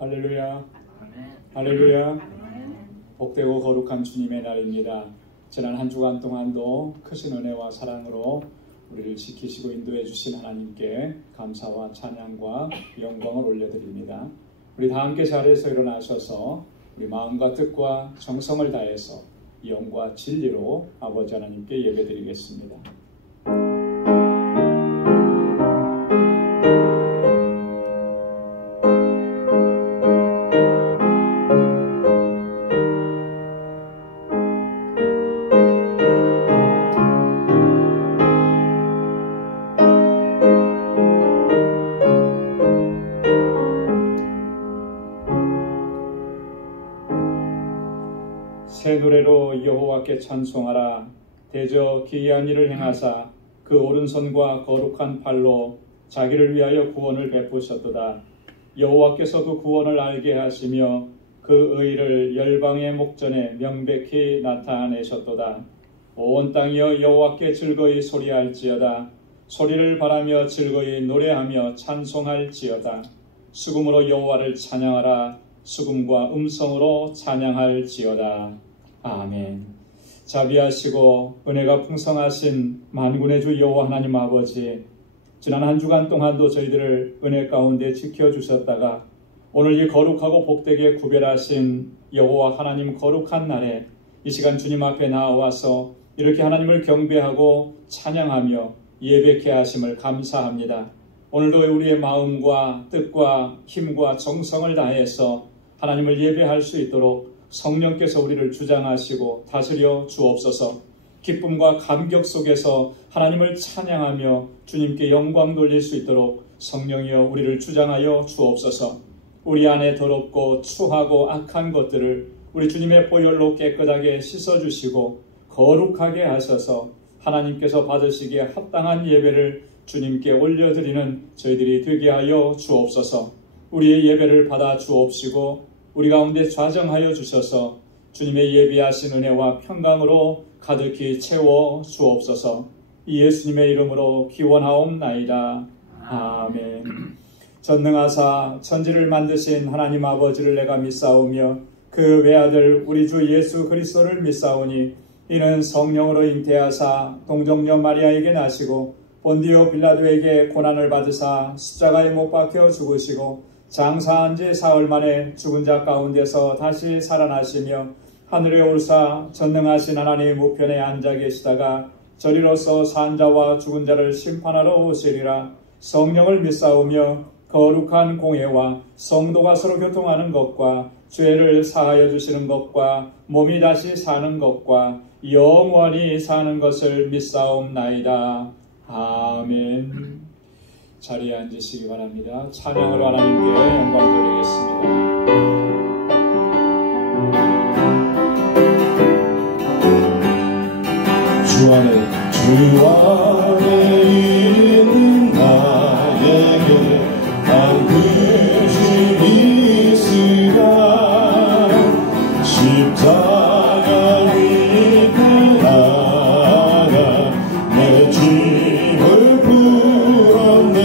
할렐루야. 할렐루야. 복되고 거룩한 주님의 날입니다. 지난 한 주간 동안도 크신 은혜와 사랑으로 우리를 지키시고 인도해 주신 하나님께 감사와 찬양과 영광을 올려드립니다. 우리 다 함께 자리에서 일어나셔서 우리 마음과 뜻과 정성을 다해서 영과 진리로 아버지 하나님께 예배드리겠습니다. 새 노래로 여호와께 찬송하라. 대저 기이한 일을 행하사 그 오른손과 거룩한 팔로 자기를 위하여 구원을 베푸셨도다. 여호와께서 그 구원을 알게 하시며 그 의를 열방의 목전에 명백히 나타내셨도다. 온 땅이여 여호와께 즐거이 소리할지어다. 소리를 바라며 즐거이 노래하며 찬송할지어다. 수금으로 여호와를 찬양하라. 수금과 음성으로 찬양할지어다. 아멘. 자비하시고 은혜가 풍성하신 만군의 주 여호와 하나님 아버지, 지난 한 주간 동안도 저희들을 은혜 가운데 지켜주셨다가 오늘 이 거룩하고 복되게 구별하신 여호와 하나님 거룩한 날에 이 시간 주님 앞에 나와서 이렇게 하나님을 경배하고 찬양하며 예배케 하심을 감사합니다. 오늘도 우리의 마음과 뜻과 힘과 정성을 다해서 하나님을 예배할 수 있도록 성령께서 우리를 주장하시고 다스려 주옵소서. 기쁨과 감격 속에서 하나님을 찬양하며 주님께 영광 돌릴 수 있도록 성령이여 우리를 주장하여 주옵소서. 우리 안에 더럽고 추하고 악한 것들을 우리 주님의 보혈로 깨끗하게 씻어주시고 거룩하게 하셔서 하나님께서 받으시기에 합당한 예배를 주님께 올려드리는 저희들이 되게 하여 주옵소서. 우리의 예배를 받아 주옵시고 우리 가운데 좌정하여 주셔서 주님의 예비하신 은혜와 평강으로 가득히 채워 주옵소서. 이 예수님의 이름으로 기원하옵나이다. 아멘. 전능하사 천지를 만드신 하나님 아버지를 내가 믿사오며 그 외아들 우리 주 예수 그리스도를 믿사오니 이는 성령으로 잉태하사 동정녀 마리아에게 나시고 본디오 빌라도에게 고난을 받으사 십자가에 못 박혀 죽으시고 장사한 지 사흘 만에 죽은 자 가운데서 다시 살아나시며 하늘에 올사 전능하신 하나님 우편에 앉아 계시다가 저리로서 산 자와 죽은 자를 심판하러 오시리라. 성령을 믿사오며 거룩한 공회와 성도가 서로 교통하는 것과 죄를 사하여 주시는 것과 몸이 다시 사는 것과 영원히 사는 것을 믿사옵나이다. 아멘. 자리에 앉으시기 바랍니다. 찬양으로 하나님께 영광 돌리겠습니다. 주 안에 있는 나에게 반드시 있으라. 십자가 위에 나가 내 짐을 풀었네.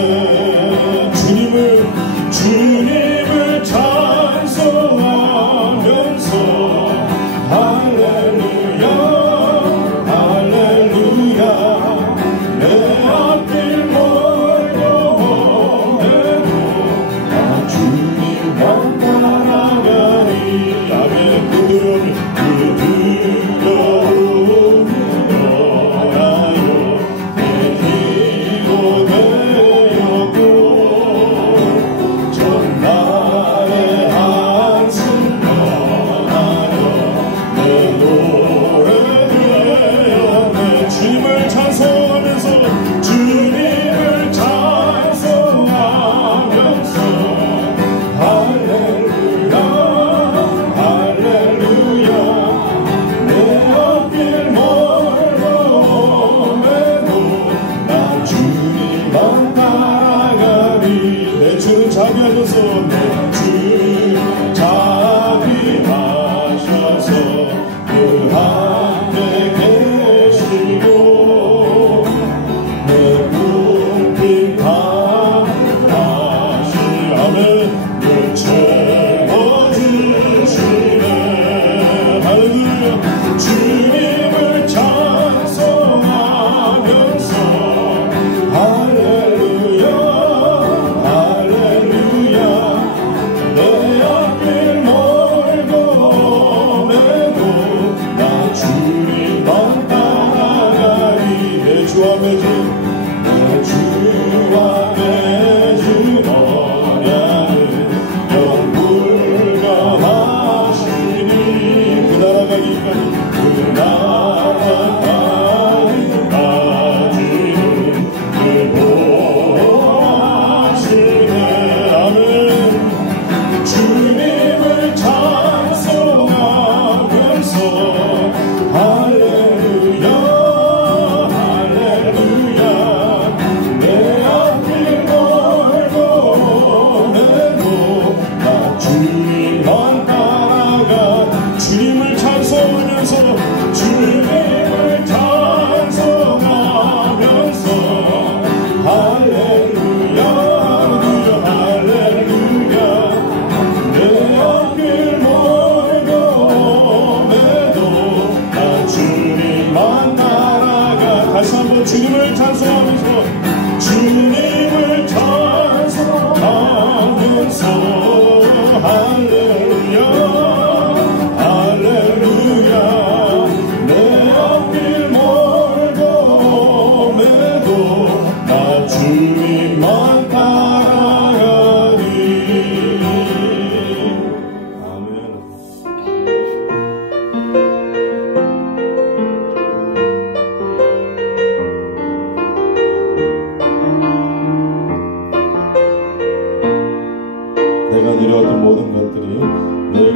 주님을 찬송하면서 할렐루야 할렐루야 내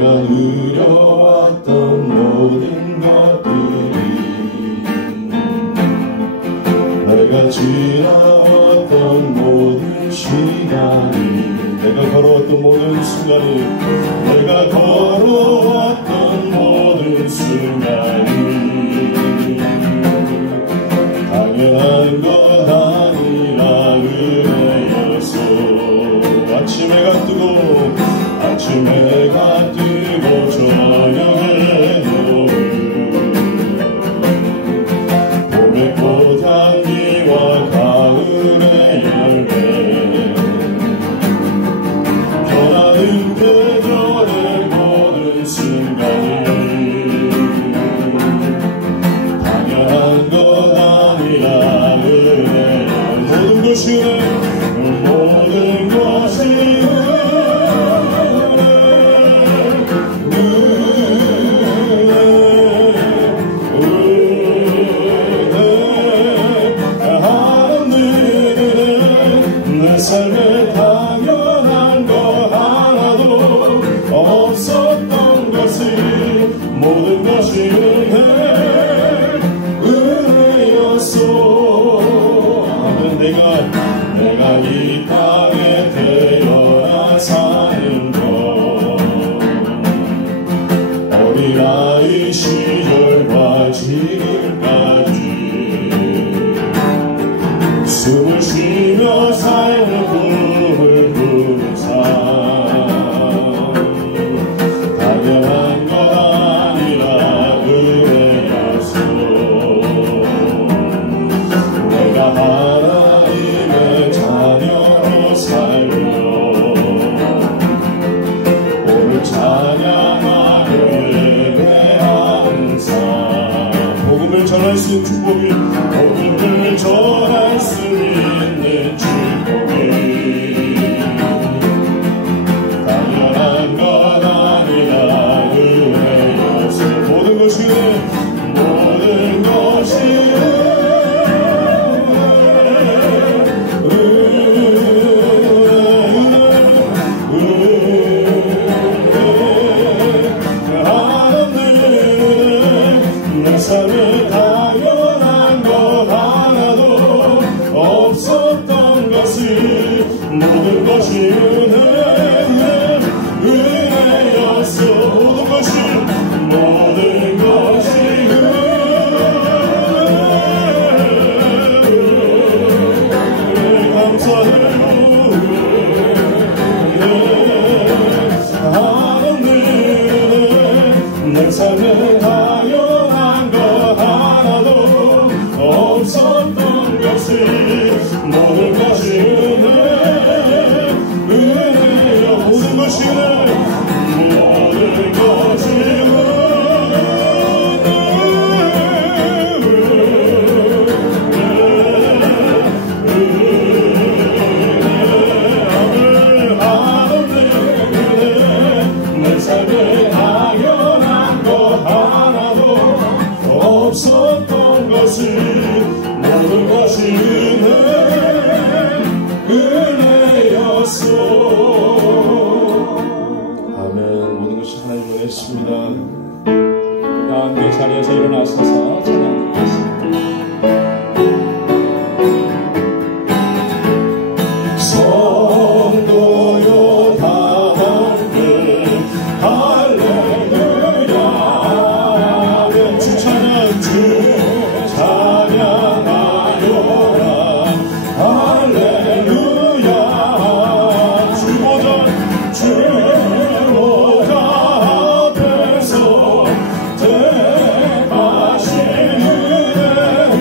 내가 누려왔던 모든 것들이 내가 지나왔던 모든 시간이 내가 걸어왔던 모든 순간이 내가 걸어왔던 모든 순간이 당연한 것 아니라 은혜였어. 아침 해가 뜨고 저녁에 노을 봄의 꽃향기와 가을의 열매 변하는 계절의 모든 순간이 당연한 것 아니라 은혜 모든 것이 모든 것이 삶에 당연한 거 하나도 없었던 것이 모든 것이 은혜였어. 내가 이 땅에 태어나 사는 것 어린아이 시절과 지금까지 숨을 쉬며 삶을 꿈을 꾸는 삶 당연한 것 아니라 은혜였어. 내가 하나님의 자녀로 살며 오늘 찬양하며 예배하는 삶 복음을 전할 수 있는 축복이 복음을 전할 수 있는 축복이 당연한 것 아니라 은혜였어. 모든 것이 내 삶에 당연한 것 하나도 없었던 것이 모든 것이 은혜였어. 모든 것이 감사해요. 하나님 내 삶에 당연한 것 하나도 없었던 것이 모든 것이 은혜여. 모든 것이 모든 것이 내 삶에 당연한 것 하나도 없었던 것이 모든 것이 은혜였어. 아멘. 모든 것이 하나님 은혜였습니다. 다 함께 자리에서 일어나셔서 찬양드리겠습니다. 성도여 다 함께 할렐루야. 주 찬양하여라. 할렐루야. 주보자 앞에서 택하신 은혜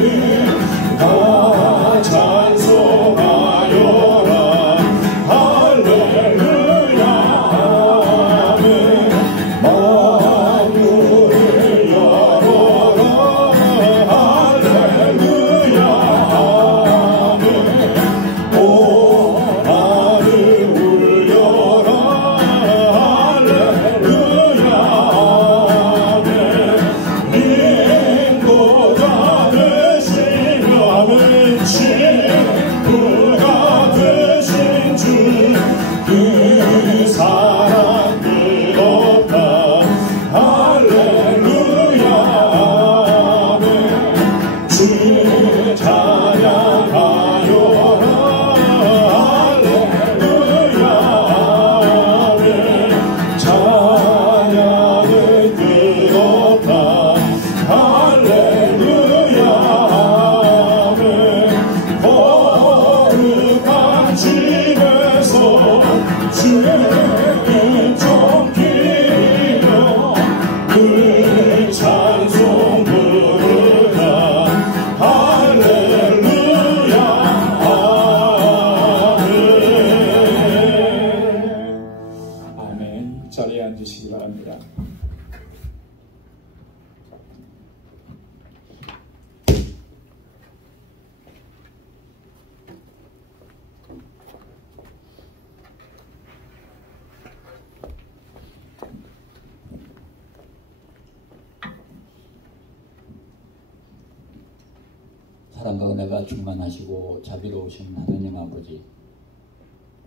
사랑과 은혜가 충만하시고 자비로우신 하나님 아버지,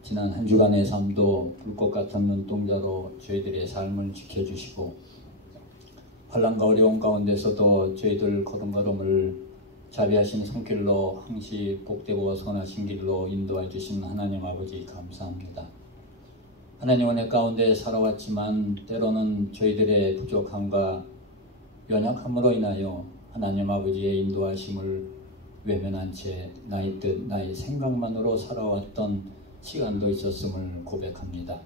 지난 한 주간의 삶도 불꽃 같은 눈동자로 저희들의 삶을 지켜주시고 환난과 어려움 가운데서도 저희들 걸음걸음을 자비하신 손길로 항시 복되고 선하신 길로 인도해 주신 하나님 아버지 감사합니다. 하나님 은혜 가운데 살아왔지만 때로는 저희들의 부족함과 연약함으로 인하여 하나님 아버지의 인도하심을 외면한 채 나의 뜻, 나의 생각만으로 살아왔던 시간도 있었음을 고백합니다.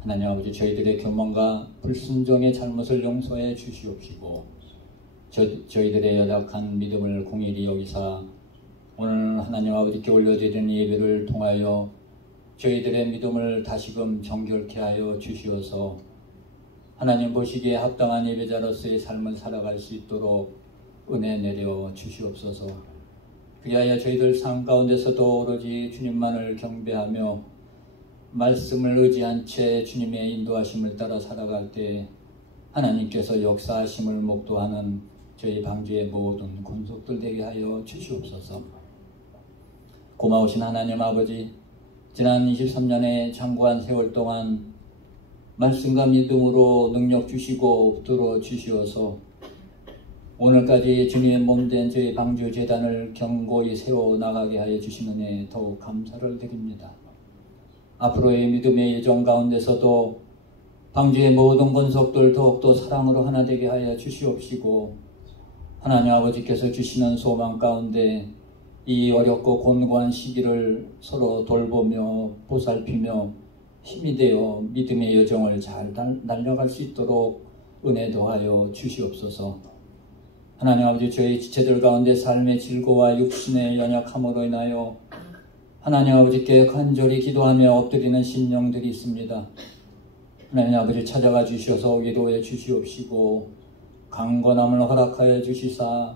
하나님 아버지, 저희들의 교만과 불순종의 잘못을 용서해 주시옵시고 저희들의 연약한 믿음을 공일히 여기사 오늘 하나님 아버지께 올려드리는 예배를 통하여 저희들의 믿음을 다시금 정결케 하여 주시어서 하나님 보시기에 합당한 예배자로서의 삶을 살아갈 수 있도록 은혜 내려 주시옵소서. 그리하여 저희들 삶 가운데서도 오로지 주님만을 경배하며 말씀을 의지한 채 주님의 인도하심을 따라 살아갈 때 하나님께서 역사하심을 목도하는 저희 방주의 모든 권속들 되게 하여 주시옵소서. 고마우신 하나님 아버지, 지난 23년의 장구한 세월 동안 말씀과 믿음으로 능력 주시고 붙들어 주시어서 오늘까지 주님의 몸된 저희 방주 재단을 견고히 세워나가게 하여 주시는 애 더욱 감사를 드립니다. 앞으로의 믿음의 예정 가운데서도 방주의 모든 권속들 더욱더 사랑으로 하나 되게 하여 주시옵시고 하나님 아버지께서 주시는 소망 가운데 이 어렵고 곤고한 시기를 서로 돌보며 보살피며 힘이 되어 믿음의 여정을 잘 날려갈 수 있도록 은혜 더하여 주시옵소서. 하나님 아버지, 저희 지체들 가운데 삶의 질고와 육신의 연약함으로 인하여 하나님 아버지께 간절히 기도하며 엎드리는 심령들이 있습니다. 하나님 아버지, 찾아가 주셔서 위로해 주시옵시고 강건함을 허락하여 주시사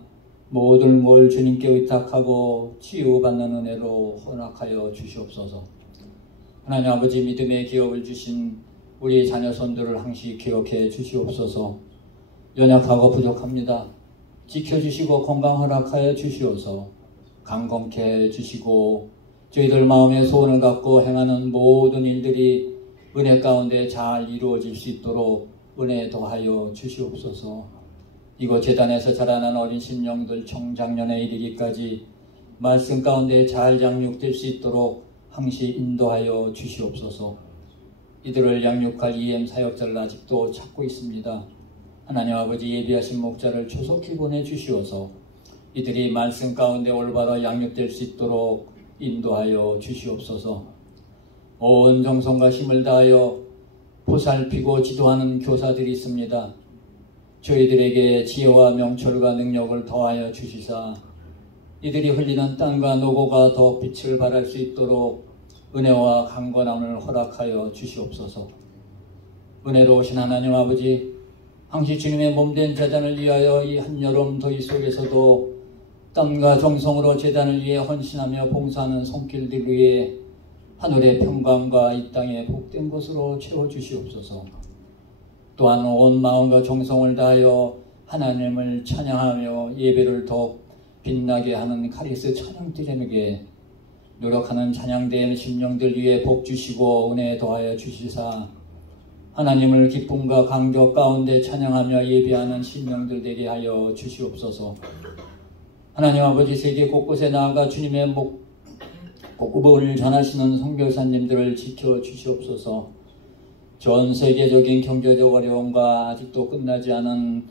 모든 걸 주님께 의탁하고 치유받는 은혜로 허락하여 주시옵소서. 하나님 아버지, 믿음의 기업을 주신 우리 자녀손들을 항시 기억해 주시옵소서. 연약하고 부족합니다. 지켜주시고 건강 허락하여 주시옵소서. 강건케 해 주시고 저희들 마음의 소원을 갖고 행하는 모든 일들이 은혜 가운데 잘 이루어질 수 있도록 은혜 더하여 주시옵소서. 이곳 재단에서 자라난 어린 심령들 청장년에 이르기까지 말씀 가운데 잘 양육될 수 있도록 항시 인도하여 주시옵소서. 이들을 양육할 EM 사역자를 아직도 찾고 있습니다. 하나님 아버지, 예비하신 목자를 조속히 보내주시어서 이들이 말씀 가운데 올바로 양육될 수 있도록 인도하여 주시옵소서. 온 정성과 힘을 다하여 보살피고 지도하는 교사들이 있습니다. 저희들에게 지혜와 명철과 능력을 더하여 주시사 이들이 흘리는 땀과 노고가 더 빛을 발할 수 있도록 은혜와 강건함을 허락하여 주시옵소서. 은혜로우신 하나님 아버지, 항시 주님의 몸된 재단을 위하여 이 한여름 더위 속에서도 땀과 정성으로 재단을 위해 헌신하며 봉사하는 손길들 위해 하늘의 평강과 이 땅의 복된 것으로 채워주시옵소서. 또한 온 마음과 정성을 다하여 하나님을 찬양하며 예배를 더욱 빛나게 하는 카리스 찬양들에게 노력하는 찬양대의 심령들 위해 복 주시고 은혜 더하여 주시사 하나님을 기쁨과 감격 가운데 찬양하며 예배하는 심령들 되게 하여 주시옵소서. 하나님 아버지, 세계 곳곳에 나아가 주님의 복음을 전하시는 선교사님들을 지켜주시옵소서. 전 세계적인 경제적 어려움과 아직도 끝나지 않은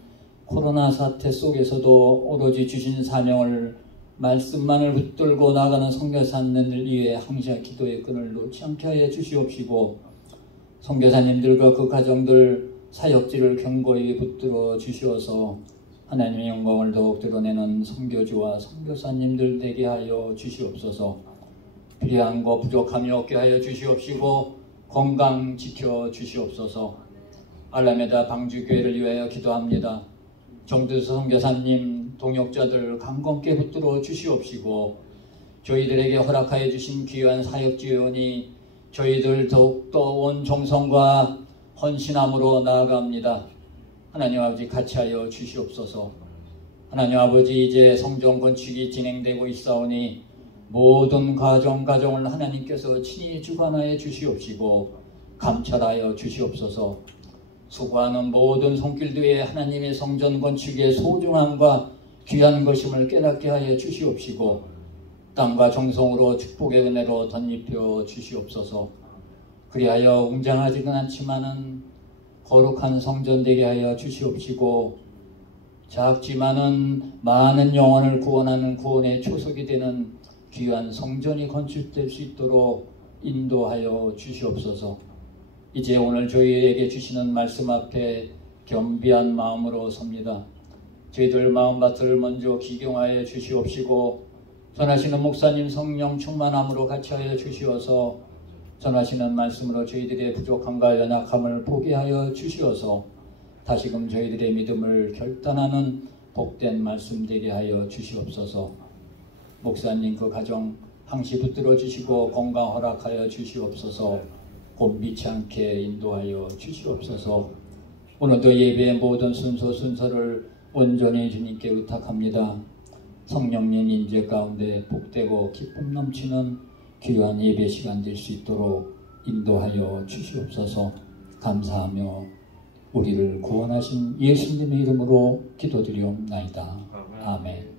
코로나 사태 속에서도 오로지 주신 사명을 말씀만을 붙들고 나가는 선교사님들 위해 항상 기도의 끈을 놓지 않게 하여 주시옵시고 선교사님들과 그 가정들 사역지를 견고히 붙들어 주시어서 하나님의 영광을 더욱 드러내는 선교주와 선교사님들 되게 하여 주시옵소서. 필요한 것 부족함이 없게 하여 주시옵시고 건강 지켜 주시옵소서. 알라메다 방주교회를 위하여 기도합니다. 정두수 선교사님 동역자들 강건케 붙들어 주시옵시고 저희들에게 허락하여 주신 귀한 사역지원이 저희들 더욱더 온 정성과 헌신함으로 나아갑니다. 하나님 아버지, 같이 하여 주시옵소서. 하나님 아버지, 이제 성전 건축이 진행되고 있사오니 모든 가정을 하나님께서 친히 주관하여 주시옵시고 감찰하여 주시옵소서. 수고하는 모든 손길들의 하나님의 성전 건축의 소중함과 귀한 것임을 깨닫게 하여 주시옵시고 땅과 정성으로 축복의 은혜로 덧입혀 주시옵소서. 그리하여 웅장하지는 않지만은 거룩한 성전 되게 하여 주시옵시고 작지만은 많은 영혼을 구원하는 구원의 초석이 되는 귀한 성전이 건축될 수 있도록 인도하여 주시옵소서. 이제 오늘 저희에게 주시는 말씀 앞에 겸비한 마음으로 섭니다. 저희들 마음밭을 먼저 기경하여 주시옵시고 전하시는 목사님 성령 충만함으로 같이 하여 주시어서 전하시는 말씀으로 저희들의 부족함과 연약함을 보게 하여 주시어서 다시금 저희들의 믿음을 결단하는 복된 말씀 되게 하여 주시옵소서. 목사님 그 가정 항시 붙들어 주시고 건강 허락하여 주시옵소서. 곤비치 않게 인도하여 주시옵소서. 오늘도 예배의 모든 순서를 온전히 주님께 의탁합니다. 성령님 인재 가운데 복되고 기쁨 넘치는 귀한 예배 시간 될 수 있도록 인도하여 주시옵소서. 감사하며 우리를 구원하신 예수님의 이름으로 기도드리옵나이다. 아멘.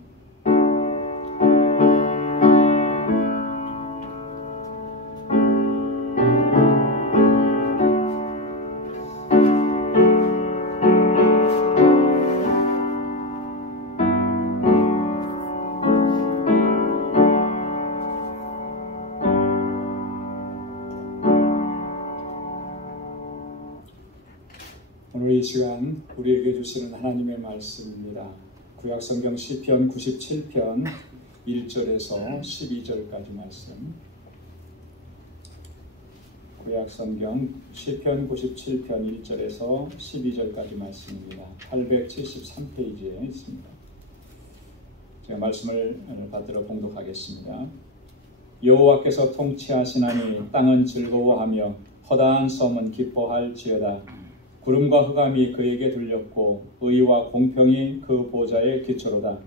오늘 이 시간 우리에게 주시는 하나님의 말씀입니다. 구약성경 시편 97편 1절에서 12절까지 말씀. 구약성경 시편 97편 1절에서 12절까지 말씀입니다. 873페이지에 있습니다. 제가 말씀을 받들어 봉독하겠습니다. 여호와께서 통치하시나니 땅은 즐거워하며 허다한 섬은 기뻐할지어다. 구름과 흑암이 그에게 들렸고 의와 공평이 그 보좌의 기초로다.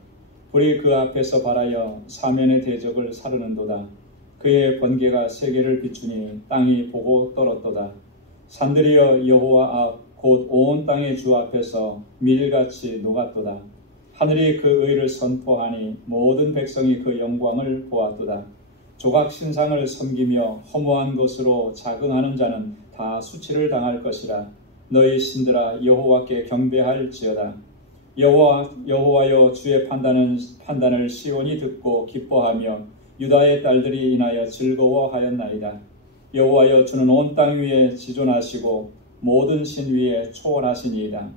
불이 그 앞에서 발하여 사면의 대적을 사르는도다. 그의 번개가 세계를 비추니 땅이 보고 떨었도다. 산들이여 여호와 앞 곧 온 땅의 주 앞에서 밀같이 녹았도다. 하늘이 그 의를 선포하니 모든 백성이 그 영광을 보았도다. 조각 신상을 섬기며 허무한 것으로 자긍하는 자는 다 수치를 당할 것이라. 너희 신들아 여호와께 경배할지어다. 여호와여 주의 판단을 시온이 듣고 기뻐하며 유다의 딸들이 인하여 즐거워하였나이다. 여호와여 주는 온 땅 위에 지존하시고 모든 신 위에 초월하시니이다.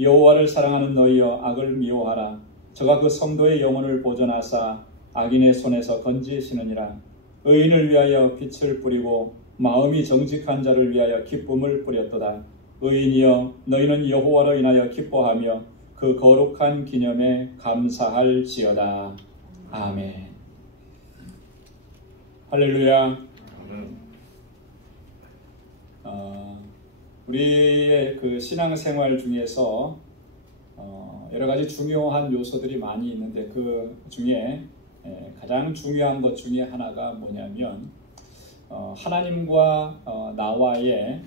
여호와를 사랑하는 너희여 악을 미워하라. 저가 그 성도의 영혼을 보존하사 악인의 손에서 건지시느니라. 의인을 위하여 빛을 뿌리고 마음이 정직한 자를 위하여 기쁨을 뿌렸도다. 의인이여 너희는 여호와로 인하여 기뻐하며 그 거룩한 기념에 감사할지어다. 아멘. 할렐루야. 우리의 그 신앙생활 중에서 여러 가지 중요한 요소들이 많이 있는데 그 중에 가장 중요한 것 중에 하나가 뭐냐면 하나님과 나와의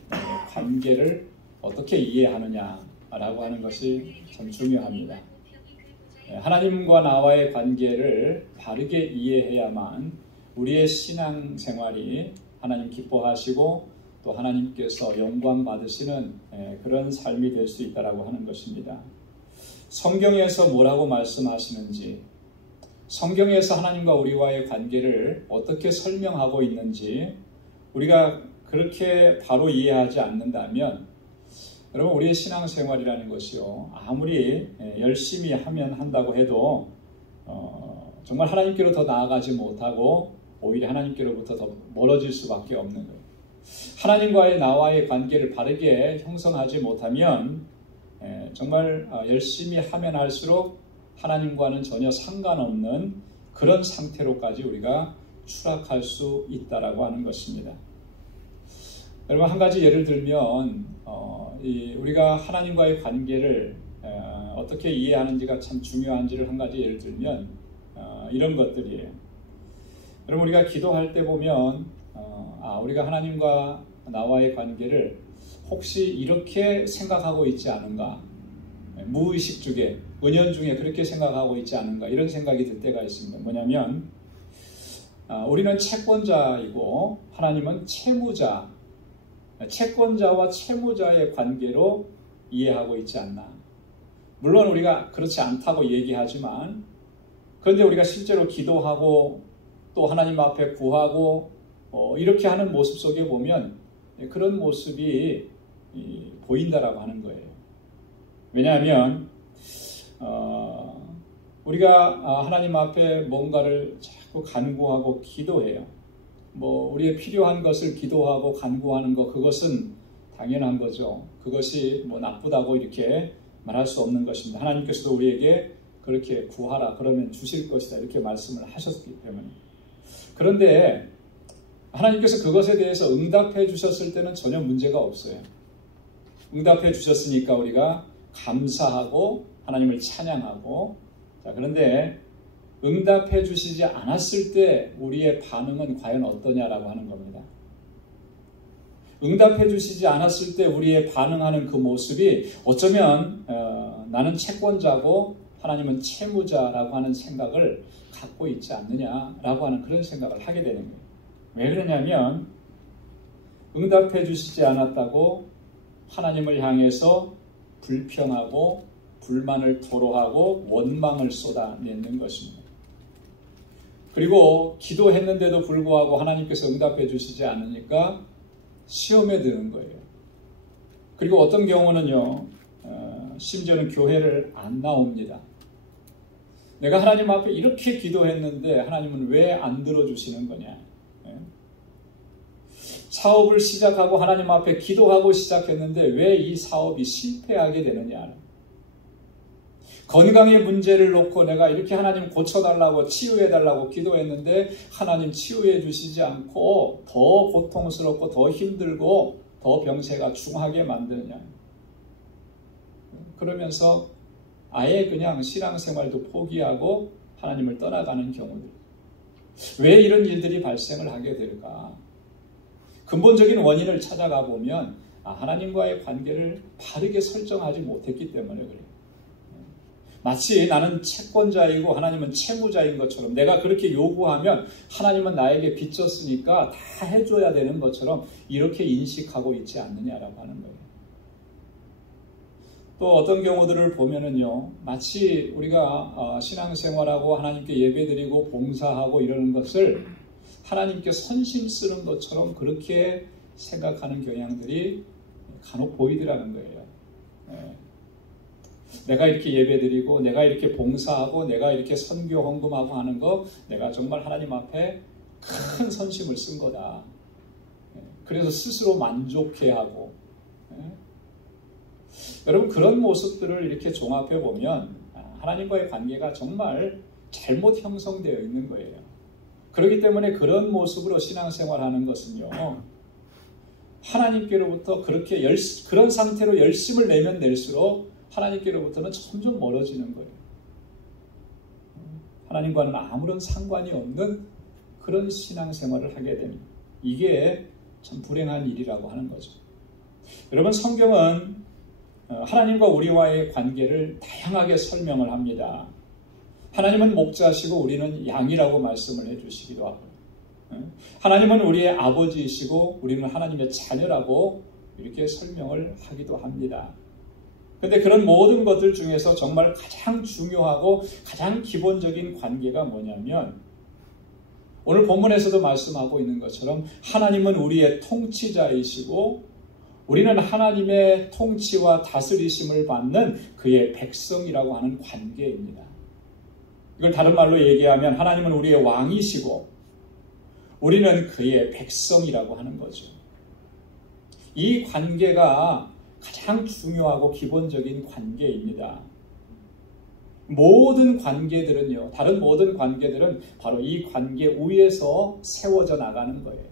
관계를 어떻게 이해하느냐라고 하는 것이 참 중요합니다. 하나님과 나와의 관계를 바르게 이해해야만 우리의 신앙생활이 하나님 기뻐하시고 또 하나님께서 영광 받으시는 그런 삶이 될 수 있다라고 하는 것입니다. 성경에서 뭐라고 말씀하시는지, 성경에서 하나님과 우리와의 관계를 어떻게 설명하고 있는지 우리가 그렇게 바로 이해하지 않는다면 여러분 우리의 신앙생활이라는 것이요 아무리 열심히 하면 한다고 해도 정말 하나님께로 더 나아가지 못하고 오히려 하나님께로부터 더 멀어질 수밖에 없는 거예요. 하나님과의 나와의 관계를 바르게 형성하지 못하면 정말 열심히 하면 할수록 하나님과는 전혀 상관없는 그런 상태로까지 우리가 추락할 수 있다라고 하는 것입니다. 여러분 한 가지 예를 들면 우리가 하나님과의 관계를 어떻게 이해하는지가 참 중요한지를 한 가지 예를 들면 이런 것들이에요. 여러분, 우리가 기도할 때 보면 우리가 하나님과 나와의 관계를 혹시 이렇게 생각하고 있지 않은가, 무의식 중에, 은연중에 그렇게 생각하고 있지 않은가, 이런 생각이 들 때가 있습니다. 뭐냐면 우리는 채권자이고 하나님은 채무자, 채권자와 채무자의 관계로 이해하고 있지 않나. 물론 우리가 그렇지 않다고 얘기하지만, 그런데 우리가 실제로 기도하고 또 하나님 앞에 구하고 이렇게 하는 모습 속에 보면 그런 모습이 보인다라고 하는 거예요. 왜냐하면 우리가 하나님 앞에 뭔가를 자꾸 간구하고 기도해요. 우리의 필요한 것을 기도하고 간구하는 것, 그것은 당연한 거죠. 그것이 나쁘다고 이렇게 말할 수 없는 것입니다. 하나님께서도 우리에게 그렇게 구하라, 그러면 주실 것이다, 이렇게 말씀을 하셨기 때문에. 그런데 하나님께서 그것에 대해서 응답해 주셨을 때는 전혀 문제가 없어요. 응답해 주셨으니까 우리가 감사하고 하나님을 찬양하고, 그런데 응답해 주시지 않았을 때 우리의 반응은 과연 어떠냐라고 하는 겁니다. 응답해 주시지 않았을 때 우리의 반응하는 그 모습이 어쩌면 나는 채권자고 하나님은 채무자라고 하는 생각을 갖고 있지 않느냐라고 하는 그런 생각을 하게 되는 거예요. 왜 그러냐면 응답해 주시지 않았다고 하나님을 향해서 불평하고 불만을 토로하고 원망을 쏟아내는 것입니다. 그리고 기도했는데도 불구하고 하나님께서 응답해 주시지 않으니까 시험에 드는 거예요. 그리고 어떤 경우는요, 심지어는 교회를 안 나옵니다. 내가 하나님 앞에 이렇게 기도했는데 하나님은 왜 안 들어주시는 거냐. 사업을 시작하고 하나님 앞에 기도하고 시작했는데 왜 이 사업이 실패하게 되느냐. 건강의 문제를 놓고 내가 이렇게 하나님 고쳐달라고 치유해달라고 기도했는데 하나님 치유해 주시지 않고 더 고통스럽고 더 힘들고 더 병세가 중하게 만드느냐. 그러면서 아예 그냥 신앙생활도 포기하고 하나님을 떠나가는 경우들. 왜 이런 일들이 발생을 하게 될까? 근본적인 원인을 찾아가 보면 하나님과의 관계를 바르게 설정하지 못했기 때문에 그래요. 마치 나는 채권자이고 하나님은 채무자인 것처럼, 내가 그렇게 요구하면 하나님은 나에게 빚졌으니까 다 해줘야 되는 것처럼 이렇게 인식하고 있지 않느냐라고 하는 거예요. 또 어떤 경우들을 보면은요, 마치 우리가 신앙생활하고 하나님께 예배드리고 봉사하고 이러는 것을 하나님께 선심 쓰는 것처럼 그렇게 생각하는 경향들이 간혹 보이더라는 거예요. 내가 이렇게 예배드리고 내가 이렇게 봉사하고 내가 이렇게 선교 헌금하고 하는 거, 내가 정말 하나님 앞에 큰 선심을 쓴 거다. 그래서 스스로 만족해하고, 여러분, 그런 모습들을 이렇게 종합해 보면 하나님과의 관계가 정말 잘못 형성되어 있는 거예요. 그렇기 때문에 그런 모습으로 신앙생활하는 것은요, 하나님께로부터 그런 상태로 열심을 내면 낼수록 하나님께로부터는 점점 멀어지는 거예요. 하나님과는 아무런 상관이 없는 그런 신앙생활을 하게 됩니다. 이게 참 불행한 일이라고 하는 거죠. 여러분, 성경은 하나님과 우리와의 관계를 다양하게 설명을 합니다. 하나님은 목자시고 우리는 양이라고 말씀을 해주시기도 하고, 하나님은 우리의 아버지이시고 우리는 하나님의 자녀라고 이렇게 설명을 하기도 합니다. 그런데 그런 모든 것들 중에서 정말 가장 중요하고 가장 기본적인 관계가 뭐냐면, 오늘 본문에서도 말씀하고 있는 것처럼 하나님은 우리의 통치자이시고 우리는 하나님의 통치와 다스리심을 받는 그의 백성이라고 하는 관계입니다. 이걸 다른 말로 얘기하면 하나님은 우리의 왕이시고 우리는 그의 백성이라고 하는 거죠. 이 관계가 가장 중요하고 기본적인 관계입니다. 모든 관계들은요, 다른 모든 관계들은 바로 이 관계 위에서 세워져 나가는 거예요.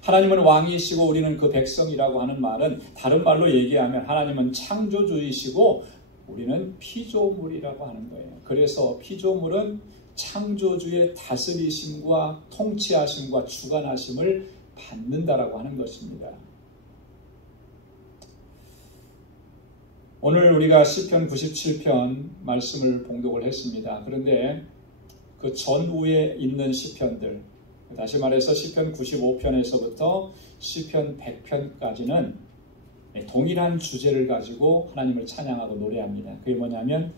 하나님은 왕이시고 우리는 그 백성이라고 하는 말은 다른 말로 얘기하면 하나님은 창조주이시고 우리는 피조물이라고 하는 거예요. 그래서 피조물은 창조주의 다스리심과 통치하심과 주관하심을 받는다라고 하는 것입니다. 오늘 우리가 시편 97편 말씀을 봉독을 했습니다. 그런데 그 전후에 있는 시편들, 다시 말해서 시편 95편에서부터 시편 100편까지는 동일한 주제를 가지고 하나님을 찬양하고 노래합니다. 그게 뭐냐면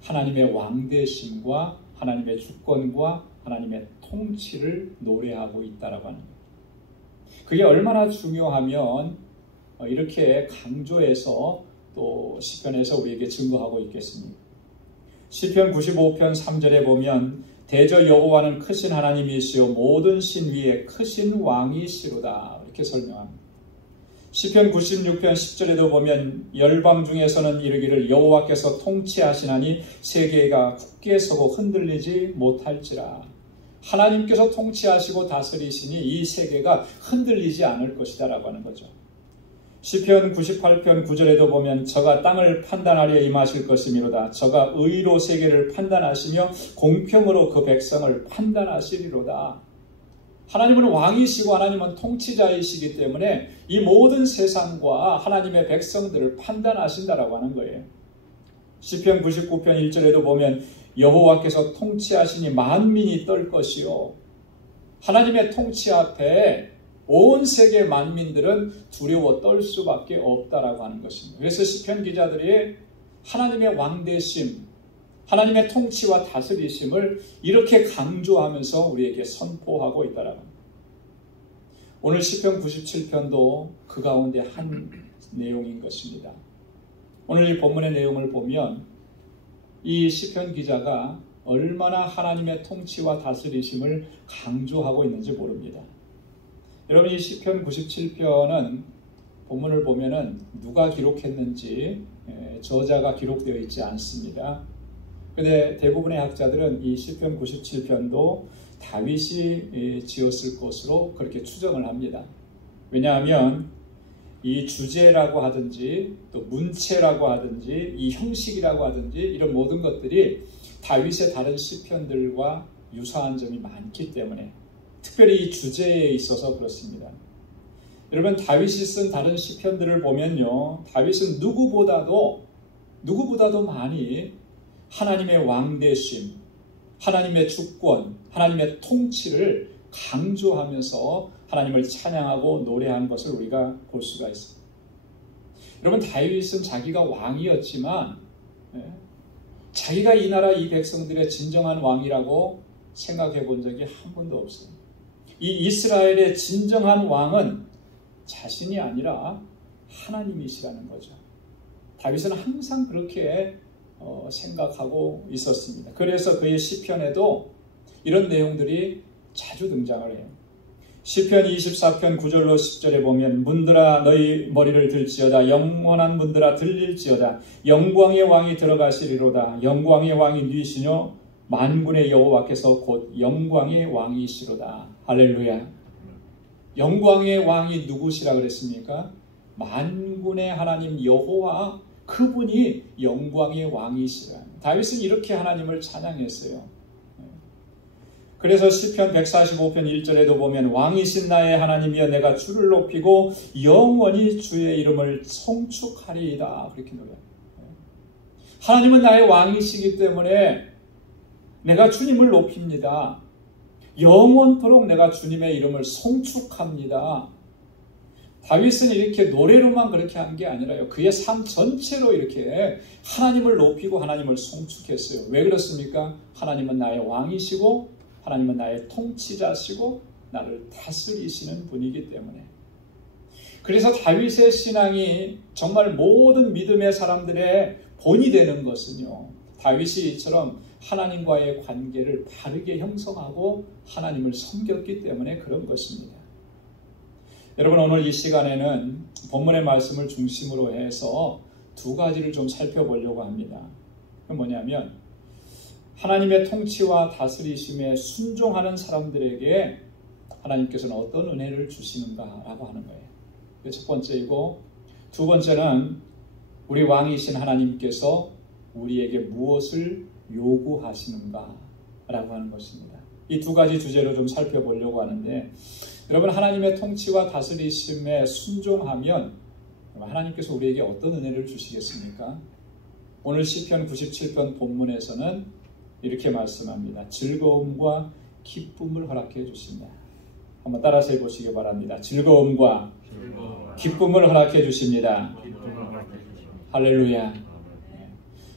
하나님의 왕되심과 하나님의 주권과 하나님의 통치를 노래하고 있다라고 하는 거예요. 그게 얼마나 중요하면 이렇게 강조해서 또 시편에서 우리에게 증거하고 있겠습니다. 시편 95편 3절에 보면 대저 여호와는 크신 하나님이시요 모든 신 위에 크신 왕이시로다 이렇게 설명합니다. 시편 96편 10절에도 보면 열방 중에서는 이르기를 여호와께서 통치하시나니 세계가 굳게 서고 흔들리지 못할지라. 하나님께서 통치하시고 다스리시니 이 세계가 흔들리지 않을 것이다 라고 하는 거죠. 시편 98편 9절에도 보면 저가 땅을 판단하려 임하실 것이미로다. 저가 의로 세계를 판단하시며 공평으로 그 백성을 판단하시리로다. 하나님은 왕이시고 하나님은 통치자이시기 때문에 이 모든 세상과 하나님의 백성들을 판단하신다라고 하는 거예요. 시편 99편 1절에도 보면 여호와께서 통치하시니 만민이 떨 것이요. 하나님의 통치 앞에 온 세계 만민들은 두려워 떨 수밖에 없다라고 하는 것입니다. 그래서 시편 기자들이 하나님의 왕되심, 하나님의 통치와 다스리심을 이렇게 강조하면서 우리에게 선포하고 있다라고 합니다. 오늘 시편 97편도 그 가운데 한 내용인 것입니다. 오늘 이 본문의 내용을 보면 이 시편 기자가 얼마나 하나님의 통치와 다스리심을 강조하고 있는지 모릅니다. 여러분, 이 시편 97편은 본문을 보면은 누가 기록했는지 저자가 기록되어 있지 않습니다. 그런데 대부분의 학자들은 이 시편 97편도 다윗이 지었을 것으로 그렇게 추정을 합니다. 왜냐하면 이 주제라고 하든지 또 문체라고 하든지 이 형식이라고 하든지 이런 모든 것들이 다윗의 다른 시편들과 유사한 점이 많기 때문에 특별히 이 주제에 있어서 그렇습니다. 여러분, 다윗이 쓴 다른 시편들을 보면요, 다윗은 누구보다도 많이 하나님의 왕되심, 하나님의 주권, 하나님의 통치를 강조하면서 하나님을 찬양하고 노래한 것을 우리가 볼 수가 있습니다. 여러분, 다윗은 자기가 왕이었지만 자기가 이 나라 이 백성들의 진정한 왕이라고 생각해 본 적이 한 번도 없어요. 이 이스라엘의 진정한 왕은 자신이 아니라 하나님이시라는 거죠. 다윗은 항상 그렇게 생각하고 있었습니다. 그래서 그의 시편에도 이런 내용들이 자주 등장을 해요. 시편 24편 9절로 10절에 보면 문들아 너희 머리를 들지어다 영원한 문들아 들릴지어다 영광의 왕이 들어가시리로다 영광의 왕이 누이시뇨 만군의 여호와께서 곧 영광의 왕이시로다. 할렐루야. 영광의 왕이 누구시라 그랬습니까? 만군의 하나님 여호와, 그분이 영광의 왕이시라. 다윗은 이렇게 하나님을 찬양했어요. 그래서 시편 145편 1절에도 보면 왕이신 나의 하나님이여 내가 주를 높이고 영원히 주의 이름을 송축하리이다. 그렇게 노래합니다. 하나님은 나의 왕이시기 때문에 내가 주님을 높입니다. 영원토록 내가 주님의 이름을 송축합니다. 다윗은 이렇게 노래로만 그렇게 한 게 아니라요. 그의 삶 전체로 이렇게 하나님을 높이고 하나님을 송축했어요. 왜 그렇습니까? 하나님은 나의 왕이시고 하나님은 나의 통치자시고 나를 다스리시는 분이기 때문에. 그래서 다윗의 신앙이 정말 모든 믿음의 사람들의 본이 되는 것은요, 다윗이 이처럼 하나님과의 관계를 바르게 형성하고 하나님을 섬겼기 때문에 그런 것입니다. 여러분, 오늘 이 시간에는 본문의 말씀을 중심으로 해서 두 가지를 좀 살펴보려고 합니다. 그건 뭐냐면 하나님의 통치와 다스리심에 순종하는 사람들에게 하나님께서는 어떤 은혜를 주시는가라고 하는 거예요. 그게 첫 번째이고, 두 번째는 우리 왕이신 하나님께서 우리에게 무엇을 요구하시는가 라고 하는 것입니다. 이 두 가지 주제로 좀 살펴보려고 하는데, 여러분, 하나님의 통치와 다스리심에 순종하면 하나님께서 우리에게 어떤 은혜를 주시겠습니까? 오늘 시편 97편 본문에서는 이렇게 말씀합니다. 즐거움과 기쁨을 허락해 주신다. 한번 따라서 해보시기 바랍니다. 즐거움과 기쁨을 허락해 주십니다. 할렐루야.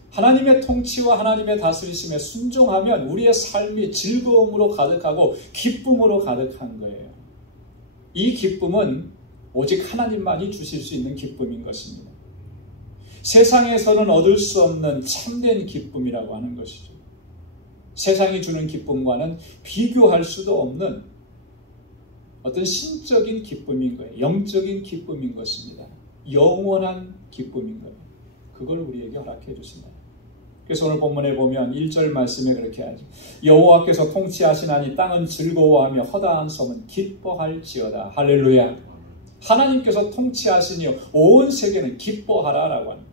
하나님의 통치와 하나님의 다스리심에 순종하면 우리의 삶이 즐거움으로 가득하고 기쁨으로 가득한 거예요. 이 기쁨은 오직 하나님만이 주실 수 있는 기쁨인 것입니다. 세상에서는 얻을 수 없는 참된 기쁨이라고 하는 것이죠. 세상이 주는 기쁨과는 비교할 수도 없는 어떤 신적인 기쁨인 거예요. 영적인 기쁨인 것입니다. 영원한 기쁨인 거예요. 그걸 우리에게 허락해 주신다. 그래서 오늘 본문에 보면 1절 말씀에 그렇게 하죠. 여호와께서 통치하시나니 땅은 즐거워하며 허다한 섬은 기뻐할지어다. 할렐루야. 하나님께서 통치하시니 온 세계는 기뻐하라라고 합니다.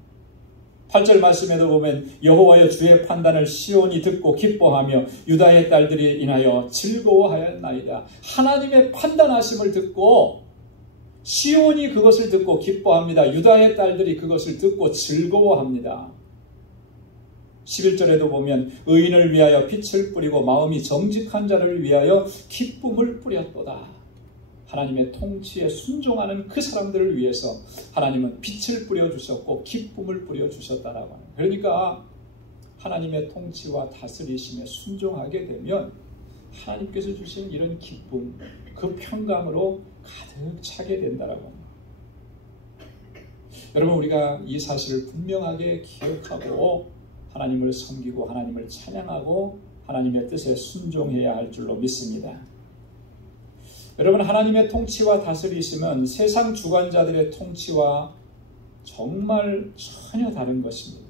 8절 말씀에도 보면 여호와여 주의 판단을 시온이 듣고 기뻐하며 유다의 딸들이 인하여 즐거워하였나이다. 하나님의 판단하심을 듣고 시온이 그것을 듣고 기뻐합니다. 유다의 딸들이 그것을 듣고 즐거워합니다. 11절에도 보면 의인을 위하여 빛을 뿌리고 마음이 정직한 자를 위하여 기쁨을 뿌렸도다. 하나님의 통치에 순종하는 그 사람들을 위해서 하나님은 빛을 뿌려주셨고 기쁨을 뿌려주셨다라고 합니다. 그러니까 하나님의 통치와 다스리심에 순종하게 되면 하나님께서 주신 이런 기쁨, 그 평강으로 가득 차게 된다라고 합니다. 여러분, 우리가 이 사실을 분명하게 기억하고 하나님을 섬기고 하나님을 찬양하고 하나님의 뜻에 순종해야 할 줄로 믿습니다. 여러분, 하나님의 통치와 다스리심은 세상 주관자들의 통치와 정말 전혀 다른 것입니다.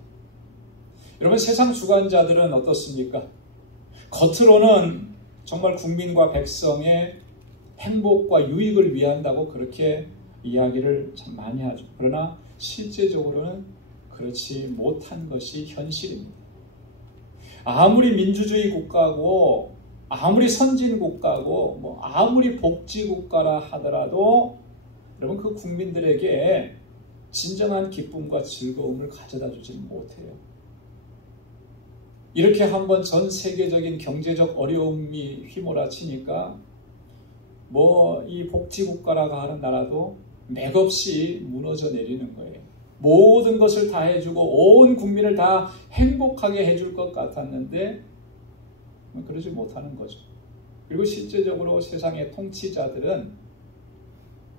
여러분, 세상 주관자들은 어떻습니까? 겉으로는 정말 국민과 백성의 행복과 유익을 위한다고 그렇게 이야기를 참 많이 하죠. 그러나 실제적으로는 그렇지 못한 것이 현실입니다. 아무리 민주주의 국가고 아무리 선진 국가고 아무리 복지 국가라 하더라도 여러분, 그 국민들에게 진정한 기쁨과 즐거움을 가져다 주지 못해요. 이렇게 한번 전 세계적인 경제적 어려움이 휘몰아치니까 이 복지 국가라고 하는 나라도 맥없이 무너져 내리는 거예요. 모든 것을 다 해주고 온 국민을 다 행복하게 해줄 것 같았는데 그러지 못하는 거죠. 그리고 실제적으로 세상의 통치자들은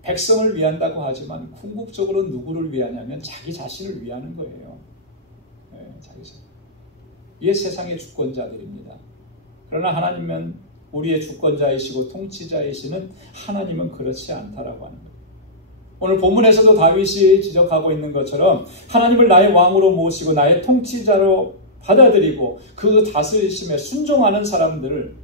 백성을 위한다고 하지만 궁극적으로 누구를 위하냐면 자기 자신을 위하는 거예요. 자기 자신. 이게 세상의 주권자들입니다. 그러나 하나님은 우리의 주권자이시고 통치자이시는 하나님은 그렇지 않다라고 하는 거예요. 오늘 본문에서도 다윗이 지적하고 있는 것처럼 하나님을 나의 왕으로 모시고 나의 통치자로 받아들이고 그 다스리심에 순종하는 사람들을,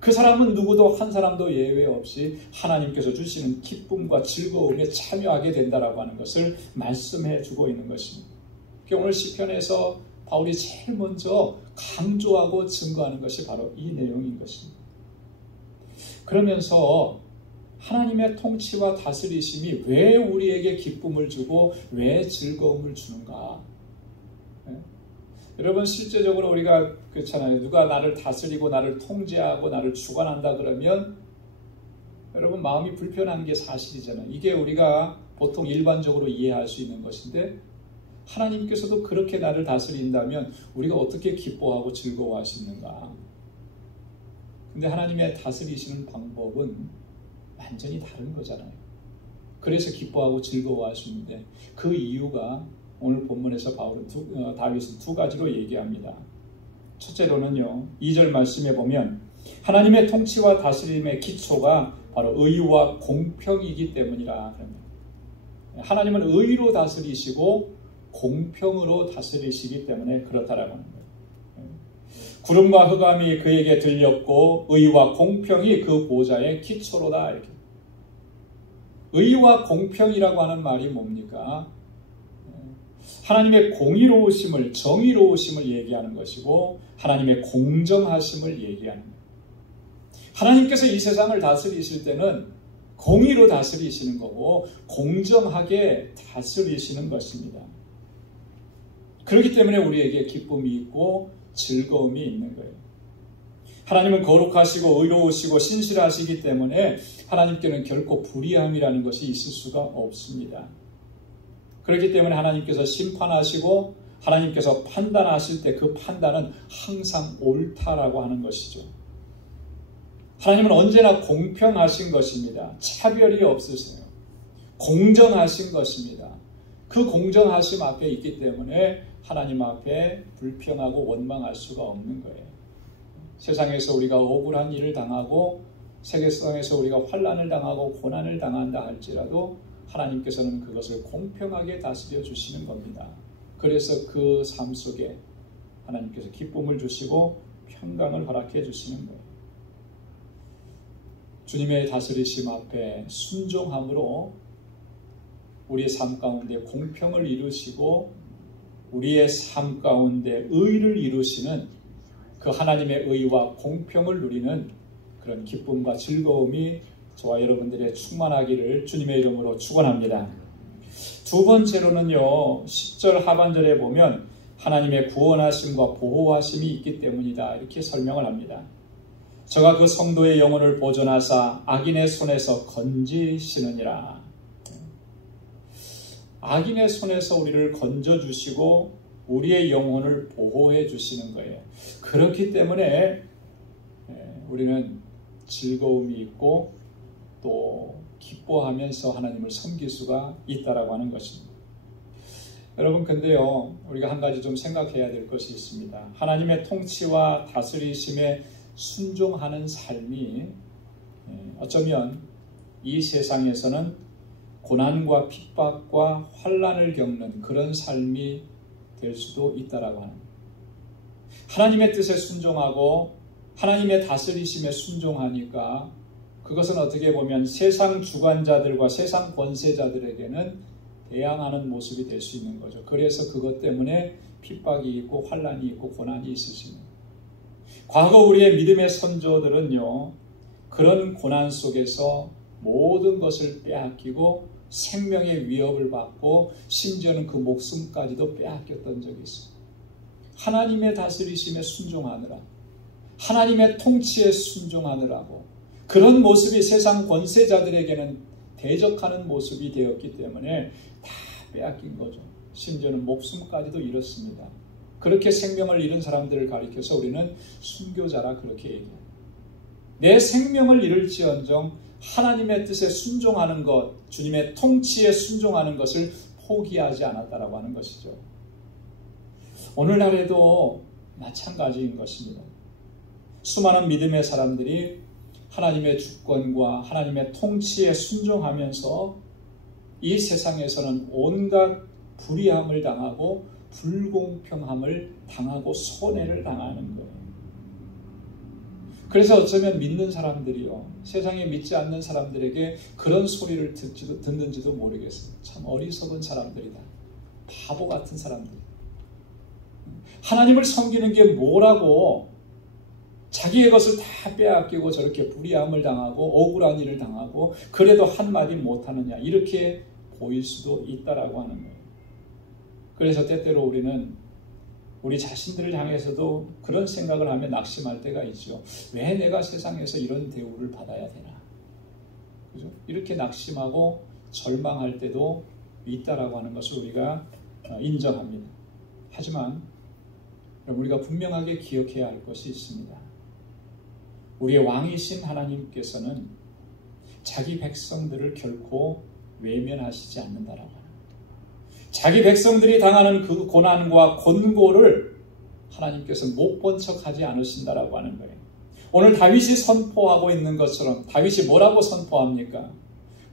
그 사람은 누구도 한 사람도 예외 없이 하나님께서 주시는 기쁨과 즐거움에 참여하게 된다라고 하는 것을 말씀해 주고 있는 것입니다. 오늘 시편에서 바울이 제일 먼저 강조하고 증거하는 것이 바로 이 내용인 것입니다. 그러면서 하나님의 통치와 다스리심이 왜 우리에게 기쁨을 주고 왜 즐거움을 주는가? 여러분, 실제적으로 우리가 그렇잖아요. 누가 나를 다스리고 나를 통제하고 나를 주관한다 그러면 여러분 마음이 불편한 게 사실이잖아요. 이게 우리가 보통 일반적으로 이해할 수 있는 것인데 하나님께서도 그렇게 나를 다스린다면 우리가 어떻게 기뻐하고 즐거워할 수 있는가? 근데 하나님의 다스리시는 방법은 완전히 다른 거잖아요. 그래서 기뻐하고 즐거워할 수 있는데 그 이유가 오늘 본문에서 다윗은 두 가지로 얘기합니다. 첫째로는요, 2절 말씀에 보면 하나님의 통치와 다스림의 기초가 바로 의와 공평이기 때문이라. 하나님은 의로 다스리시고 공평으로 다스리시기 때문에 그렇다라고 하는 거예요. 구름과 흑암이 그에게 들렸고 의와 공평이 그 보좌의 기초로다. 이렇게. 의와 공평이라고 하는 말이 뭡니까? 하나님의 공의로우심을, 정의로우심을 얘기하는 것이고 하나님의 공정하심을 얘기하는 거예요. 하나님께서 이 세상을 다스리실 때는 공의로 다스리시는 거고 공정하게 다스리시는 것입니다. 그렇기 때문에 우리에게 기쁨이 있고 즐거움이 있는 거예요. 하나님은 거룩하시고 의로우시고 신실하시기 때문에 하나님께는 결코 불의함이라는 것이 있을 수가 없습니다. 그렇기 때문에 하나님께서 심판하시고 하나님께서 판단하실 때 그 판단은 항상 옳다라고 하는 것이죠. 하나님은 언제나 공평하신 것입니다. 차별이 없으세요. 공정하신 것입니다. 그 공정하심 앞에 있기 때문에 하나님 앞에 불평하고 원망할 수가 없는 거예요. 세상에서 우리가 억울한 일을 당하고 세계상에서 우리가 환난을 당하고 고난을 당한다 할지라도 하나님께서는 그것을 공평하게 다스려 주시는 겁니다. 그래서 그 삶 속에 하나님께서 기쁨을 주시고 평강을 허락해 주시는 거예요. 주님의 다스리심 앞에 순종함으로 우리의 삶 가운데 공평을 이루시고 우리의 삶 가운데 의를 이루시는 그 하나님의 의와 공평을 누리는 그런 기쁨과 즐거움이 저와 여러분들의 충만하기를 주님의 이름으로 축원합니다. 두 번째로는요, 10절 하반절에 보면 하나님의 구원하심과 보호하심이 있기 때문이다 이렇게 설명을 합니다. 저가 그 성도의 영혼을 보존하사 악인의 손에서 건지시느니라. 악인의 손에서 우리를 건져주시고 우리의 영혼을 보호해 주시는 거예요. 그렇기 때문에 우리는 즐거움이 있고 또 기뻐하면서 하나님을 섬길 수가 있다라고 하는 것입니다. 여러분, 근데요, 우리가 한 가지 좀 생각해야 될 것이 있습니다. 하나님의 통치와 다스리심에 순종하는 삶이 어쩌면 이 세상에서는 고난과 핍박과 환난을 겪는 그런 삶이 될 수도 있다라고 하는 거예요. 하나님의 뜻에 순종하고 하나님의 다스리심에 순종하니까 그것은 어떻게 보면 세상 주관자들과 세상 권세자들에게는 대항하는 모습이 될 수 있는 거죠. 그래서 그것 때문에 핍박이 있고 환난이 있고 고난이 있을 수 있는 거예요. 과거 우리의 믿음의 선조들은요, 그런 고난 속에서 모든 것을 빼앗기고 생명의 위협을 받고 심지어는 그 목숨까지도 빼앗겼던 적이 있습니다. 하나님의 다스리심에 순종하느라, 하나님의 통치에 순종하느라고 그런 모습이 세상 권세자들에게는 대적하는 모습이 되었기 때문에 다 빼앗긴 거죠. 심지어는 목숨까지도 잃었습니다. 그렇게 생명을 잃은 사람들을 가리켜서 우리는 순교자라 그렇게 얘기해요. 내 생명을 잃을지언정 하나님의 뜻에 순종하는 것, 주님의 통치에 순종하는 것을 포기하지 않았다라고 하는 것이죠. 오늘날에도 마찬가지인 것입니다. 수많은 믿음의 사람들이 하나님의 주권과 하나님의 통치에 순종하면서 이 세상에서는 온갖 불의함을 당하고 불공평함을 당하고 손해를 당하는 거예요. 그래서 어쩌면 믿는 사람들이요, 세상에 믿지 않는 사람들에게 그런 소리를 듣는지도 모르겠어요. 참 어리석은 사람들이다. 바보 같은 사람들. 하나님을 섬기는 게 뭐라고 자기의 것을 다 빼앗기고 저렇게 불의함을 당하고 억울한 일을 당하고 그래도 한마디 못하느냐 이렇게 보일 수도 있다라고 하는 거예요. 그래서 때때로 우리는 우리 자신들을 향해서도 그런 생각을 하며 낙심할 때가 있죠. 왜 내가 세상에서 이런 대우를 받아야 되나? 그죠? 이렇게 낙심하고 절망할 때도 있다라고 하는 것을 우리가 인정합니다. 하지만 우리가 분명하게 기억해야 할 것이 있습니다. 우리의 왕이신 하나님께서는 자기 백성들을 결코 외면하시지 않는다라고 합니다. 자기 백성들이 당하는 그 고난과 곤고를 하나님께서 못 본 척하지 않으신다라고 하는 거예요. 오늘 다윗이 선포하고 있는 것처럼 다윗이 뭐라고 선포합니까?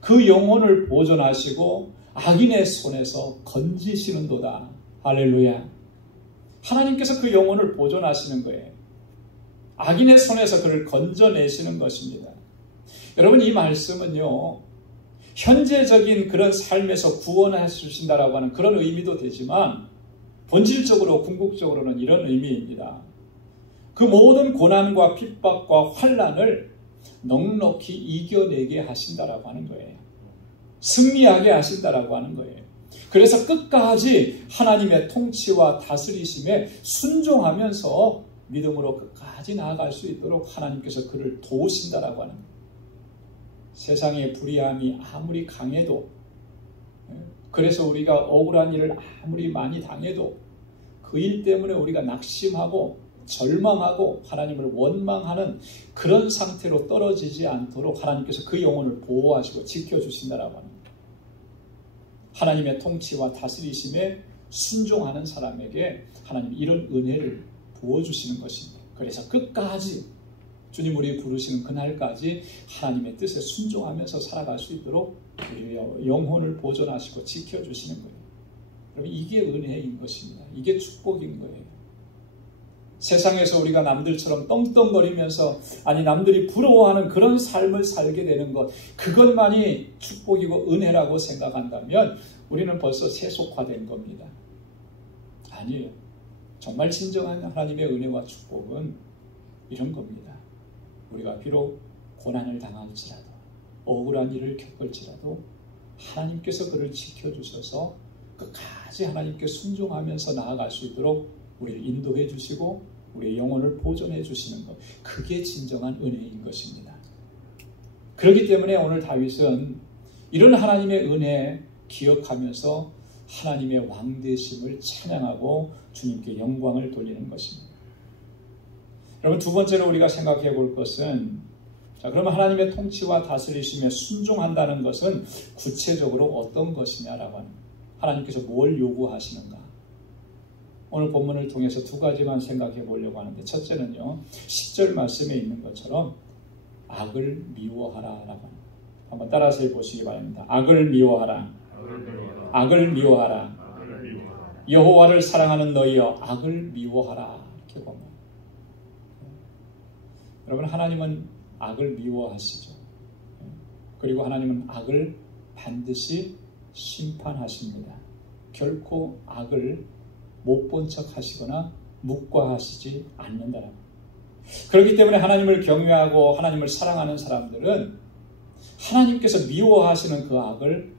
그 영혼을 보존하시고 악인의 손에서 건지시는도다. 할렐루야. 하나님께서 그 영혼을 보존하시는 거예요. 악인의 손에서 그를 건져내시는 것입니다. 여러분, 이 말씀은요, 현재적인 그런 삶에서 구원해 주신다라고 하는 그런 의미도 되지만 본질적으로 궁극적으로는 이런 의미입니다. 그 모든 고난과 핍박과 환난을 넉넉히 이겨내게 하신다라고 하는 거예요. 승리하게 하신다라고 하는 거예요. 그래서 끝까지 하나님의 통치와 다스리심에 순종하면서 믿음으로 끝까지 나아갈 수 있도록 하나님께서 그를 도우신다라고 하는 거예요. 세상의 불의함이 아무리 강해도, 그래서 우리가 억울한 일을 아무리 많이 당해도 그 일 때문에 우리가 낙심하고 절망하고 하나님을 원망하는 그런 상태로 떨어지지 않도록 하나님께서 그 영혼을 보호하시고 지켜주신다라고 하는 거예요. 하나님의 통치와 다스리심에 순종하는 사람에게 하나님 이런 은혜를 부어주시는 것입니다. 그래서 끝까지 주님 우리 부르시는 그날까지 하나님의 뜻에 순종하면서 살아갈 수 있도록 우리의 영혼을 보존하시고 지켜주시는 거예요. 여러분, 이게 은혜인 것입니다. 이게 축복인 거예요. 세상에서 우리가 남들처럼 떵떵거리면서 아니 남들이 부러워하는 그런 삶을 살게 되는 것, 그것만이 축복이고 은혜라고 생각한다면 우리는 벌써 세속화된 겁니다. 아니에요. 정말 진정한 하나님의 은혜와 축복은 이런 겁니다. 우리가 비록 고난을 당할지라도 억울한 일을 겪을지라도 하나님께서 그를 지켜주셔서 끝까지 하나님께 순종하면서 나아갈 수 있도록 우리를 인도해 주시고 우리의 영혼을 보존해 주시는 것, 그게 진정한 은혜인 것입니다. 그렇기 때문에 오늘 다윗은 이런 하나님의 은혜 기억하면서 하나님의 왕되심을 찬양하고 주님께 영광을 돌리는 것입니다. 여러분, 두 번째로 우리가 생각해 볼 것은, 자, 그러면 하나님의 통치와 다스리심에 순종한다는 것은 구체적으로 어떤 것이냐라고 하는 거예요. 하나님께서 뭘 요구하시는가? 오늘 본문을 통해서 두 가지만 생각해 보려고 하는데, 첫째는요, 10절 말씀에 있는 것처럼 악을 미워하라라고 합니다. 한번 따라서 해보시기 바랍니다. 악을 미워하라. 악을 미워하라. 여호와를 사랑하는 너희여 악을 미워하라. 이렇게 보면, 여러분, 하나님은 악을 미워하시죠. 그리고 하나님은 악을 반드시 심판하십니다. 결코 악을 못 본 척 하시거나 묵과하시지 않는다라고. 그렇기 때문에 하나님을 경외하고 하나님을 사랑하는 사람들은 하나님께서 미워하시는 그 악을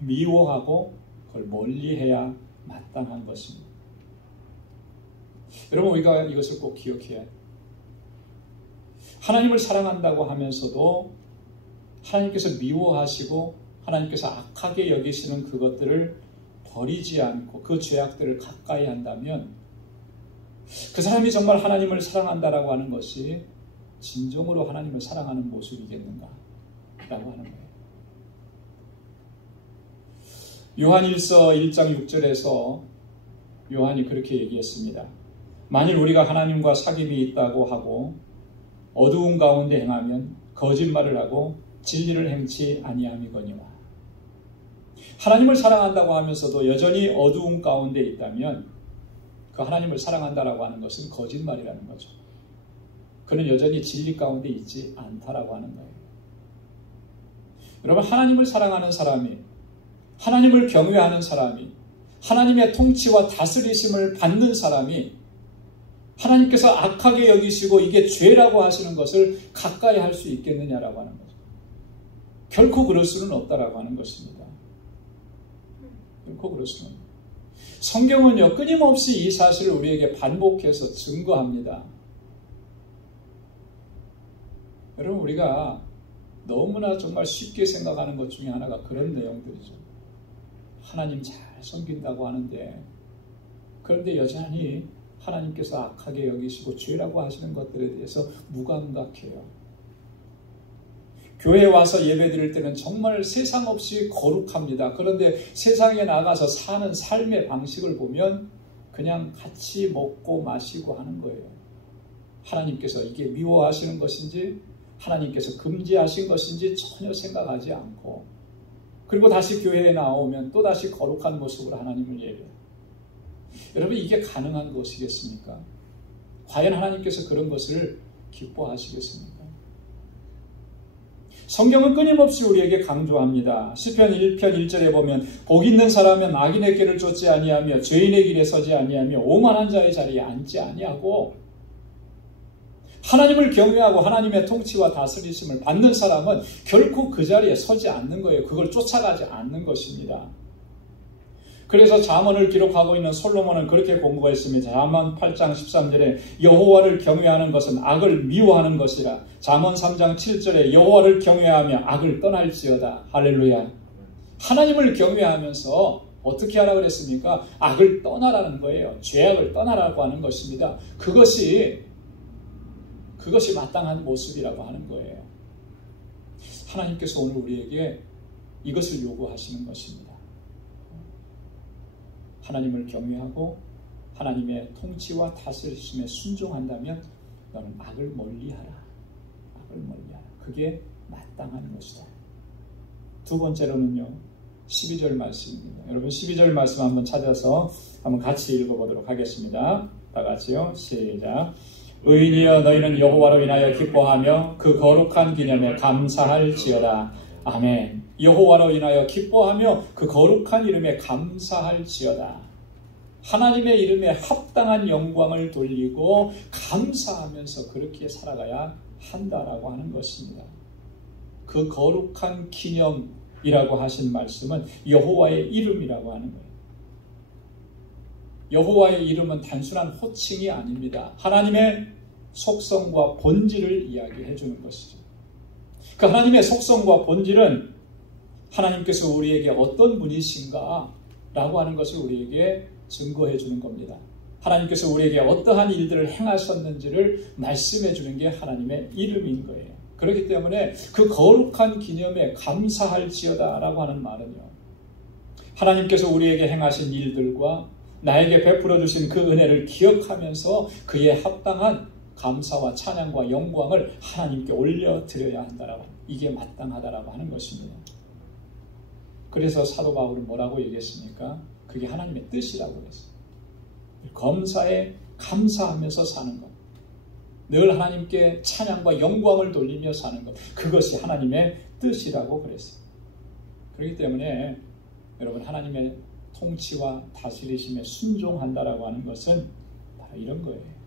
미워하고 그걸 멀리해야 마땅한 것입니다. 여러분, 우리가 이것을 꼭 기억해야 해요. 하나님을 사랑한다고 하면서도 하나님께서 미워하시고 하나님께서 악하게 여기시는 그것들을 버리지 않고 그 죄악들을 가까이 한다면 그 사람이 정말 하나님을 사랑한다라고 하는 것이 진정으로 하나님을 사랑하는 모습이겠는가 라고 하는 거예요. 요한 1서 1장 6절에서 요한이 그렇게 얘기했습니다. 만일 우리가 하나님과 사귐이 있다고 하고 어두운 가운데 행하면 거짓말을 하고 진리를 행치 아니함이거니와. 하나님을 사랑한다고 하면서도 여전히 어두운 가운데 있다면 그 하나님을 사랑한다라고 하는 것은 거짓말이라는 거죠. 그는 여전히 진리 가운데 있지 않다라고 하는 거예요. 여러분, 하나님을 사랑하는 사람이, 하나님을 경외하는 사람이, 하나님의 통치와 다스리심을 받는 사람이 하나님께서 악하게 여기시고 이게 죄라고 하시는 것을 가까이 할 수 있겠느냐라고 하는 거죠. 결코 그럴 수는 없다라고 하는 것입니다. 결코 그럴 수는 없습니다. 성경은요, 끊임없이 이 사실을 우리에게 반복해서 증거합니다. 여러분, 우리가 너무나 정말 쉽게 생각하는 것 중에 하나가 그런 내용들이죠. 하나님 잘 섬긴다고 하는데, 그런데 여전히 하나님께서 악하게 여기시고 죄라고 하시는 것들에 대해서 무감각해요. 교회에 와서 예배 드릴 때는 정말 세상 없이 거룩합니다. 그런데 세상에 나가서 사는 삶의 방식을 보면 그냥 같이 먹고 마시고 하는 거예요. 하나님께서 이게 미워하시는 것인지 하나님께서 금지하신 것인지 전혀 생각하지 않고, 그리고 다시 교회에 나오면 또다시 거룩한 모습으로 하나님을 예배해요. 여러분, 이게 가능한 것이겠습니까? 과연 하나님께서 그런 것을 기뻐하시겠습니까? 성경은 끊임없이 우리에게 강조합니다. 시편 1편 1절에 보면 복 있는 사람은 악인의 길을 쫓지 아니하며 죄인의 길에 서지 아니하며 오만한 자의 자리에 앉지 아니하고, 하나님을 경외하고 하나님의 통치와 다스리심을 받는 사람은 결코 그 자리에 서지 않는 거예요. 그걸 쫓아가지 않는 것입니다. 그래서 잠언을 기록하고 있는 솔로몬은 그렇게 공부했습니다. 잠언 8장 13절에 여호와를 경외하는 것은 악을 미워하는 것이라. 잠언 3장 7절에 여호와를 경외하며 악을 떠날지어다. 할렐루야. 하나님을 경외하면서 어떻게 하라고 그랬습니까? 악을 떠나라는 거예요. 죄악을 떠나라고 하는 것입니다. 그것이 마땅한 모습이라고 하는 거예요. 하나님께서 오늘 우리에게 이것을 요구하시는 것입니다. 하나님을 경외하고 하나님의 통치와 다스리심에 순종한다면 너는 악을 멀리하라. 악을 멀리하라. 그게 마땅한 것이다. 두 번째로는요, 12절 말씀입니다. 여러분 12절 말씀 한번 찾아서 한번 같이 읽어보도록 하겠습니다. 다 같이요. 시작. 의인이여 너희는 여호와로 인하여 기뻐하며 그 거룩한 기념에 감사할지어다. 아멘. 여호와로 인하여 기뻐하며 그 거룩한 이름에 감사할지어다. 하나님의 이름에 합당한 영광을 돌리고 감사하면서 그렇게 살아가야 한다라고 하는 것입니다. 그 거룩한 기념이라고 하신 말씀은 여호와의 이름이라고 하는 거예요. 여호와의 이름은 단순한 호칭이 아닙니다. 하나님의 속성과 본질을 이야기해 주는 것이죠. 그 하나님의 속성과 본질은 하나님께서 우리에게 어떤 분이신가 라고 하는 것을 우리에게 증거해 주는 겁니다. 하나님께서 우리에게 어떠한 일들을 행하셨는지를 말씀해 주는 게 하나님의 이름인 거예요. 그렇기 때문에 그 거룩한 기념에 감사할지어다 라고 하는 말은요, 하나님께서 우리에게 행하신 일들과 나에게 베풀어 주신 그 은혜를 기억하면서 그에 합당한 감사와 찬양과 영광을 하나님께 올려드려야 한다라고, 이게 마땅하다라고 하는 것입니다. 그래서 사도 바울은 뭐라고 얘기했습니까? 그게 하나님의 뜻이라고 그랬어요. 검사에 감사하면서 사는 것, 늘 하나님께 찬양과 영광을 돌리며 사는 것, 그것이 하나님의 뜻이라고 그랬어요. 그렇기 때문에 여러분, 하나님의 통치와 다스리심에 순종한다라고 하는 것은 바로 이런 거예요.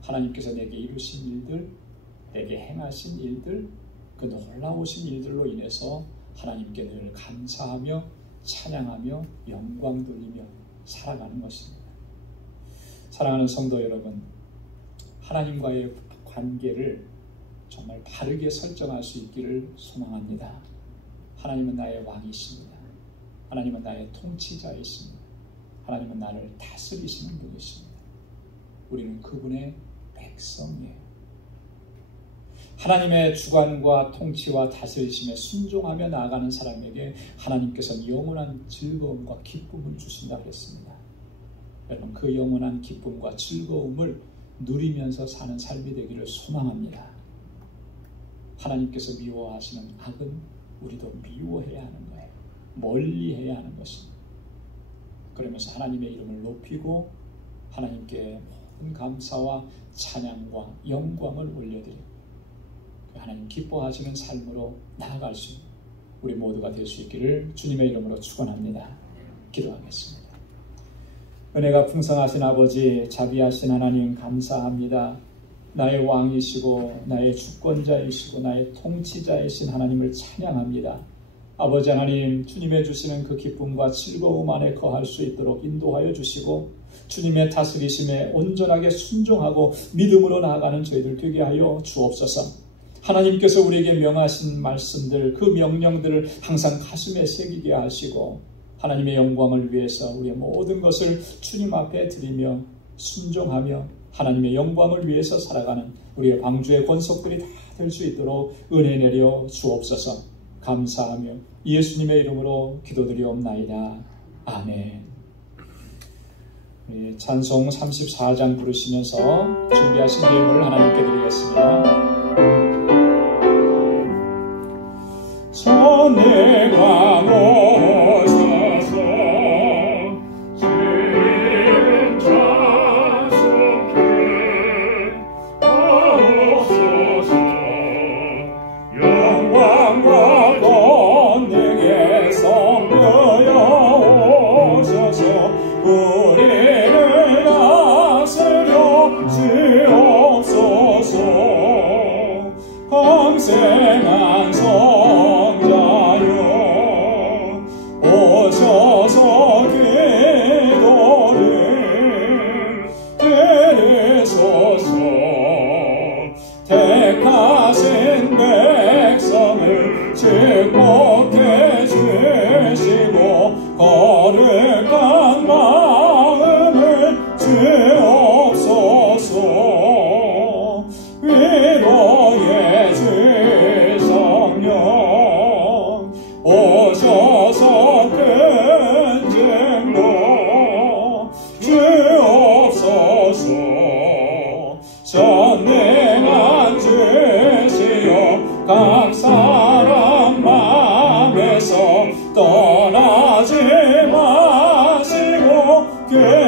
하나님께서 내게 이루신 일들, 내게 행하신 일들, 그 놀라우신 일들로 인해서 하나님께 늘 감사하며 찬양하며 영광 돌리며 살아가는 것입니다. 사랑하는 성도 여러분, 하나님과의 관계를 정말 바르게 설정할 수 있기를 소망합니다. 하나님은 나의 왕이십니다. 하나님은 나의 통치자이십니다. 하나님은 나를 다스리시는 분이십니다. 우리는 그분의 백성이에요. 하나님의 주관과 통치와 다스리심에 순종하며 나아가는 사람에게 하나님께서는 영원한 즐거움과 기쁨을 주신다 그랬습니다. 여러분, 그 영원한 기쁨과 즐거움을 누리면서 사는 삶이 되기를 소망합니다. 하나님께서 미워하시는 악은 우리도 미워해야 하는 거예요. 멀리해야 하는 것입니다. 그러면서 하나님의 이름을 높이고 하나님께 모든 감사와 찬양과 영광을 올려드리고 하나님 기뻐하시는 삶으로 나아갈 수 있는 우리 모두가 될 수 있기를 주님의 이름으로 축원합니다. 기도하겠습니다. 은혜가 풍성하신 아버지, 자비하신 하나님 감사합니다. 나의 왕이시고 나의 주권자이시고 나의 통치자이신 하나님을 찬양합니다. 아버지 하나님, 주님의 주시는 그 기쁨과 즐거움 안에 거할 수 있도록 인도하여 주시고 주님의 다스리심에 온전하게 순종하고 믿음으로 나아가는 저희들 되게 하여 주옵소서. 하나님께서 우리에게 명하신 말씀들, 그 명령들을 항상 가슴에 새기게 하시고 하나님의 영광을 위해서 우리의 모든 것을 주님 앞에 드리며 순종하며 하나님의 영광을 위해서 살아가는 우리의 방주의 권속들이 다 될 수 있도록 은혜 내려 주옵소서. 감사하며 예수님의 이름으로 기도드리옵나이다. 아멘. 우리 찬송 34장 부르시면서 준비하신 예물을 하나님께 드리겠습니다. 전내가 오셔서 주님 찬송해 하옵소서. 영광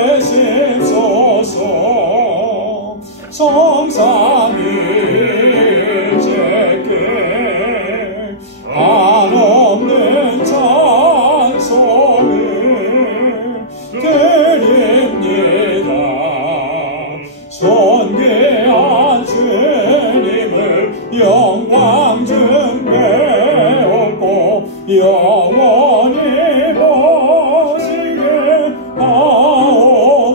되십소서. 성삼일체께 한없는 찬송을 드립니다. 존귀한 주님을 영광 좀 배웠고 영원히 보시게 하옵소서.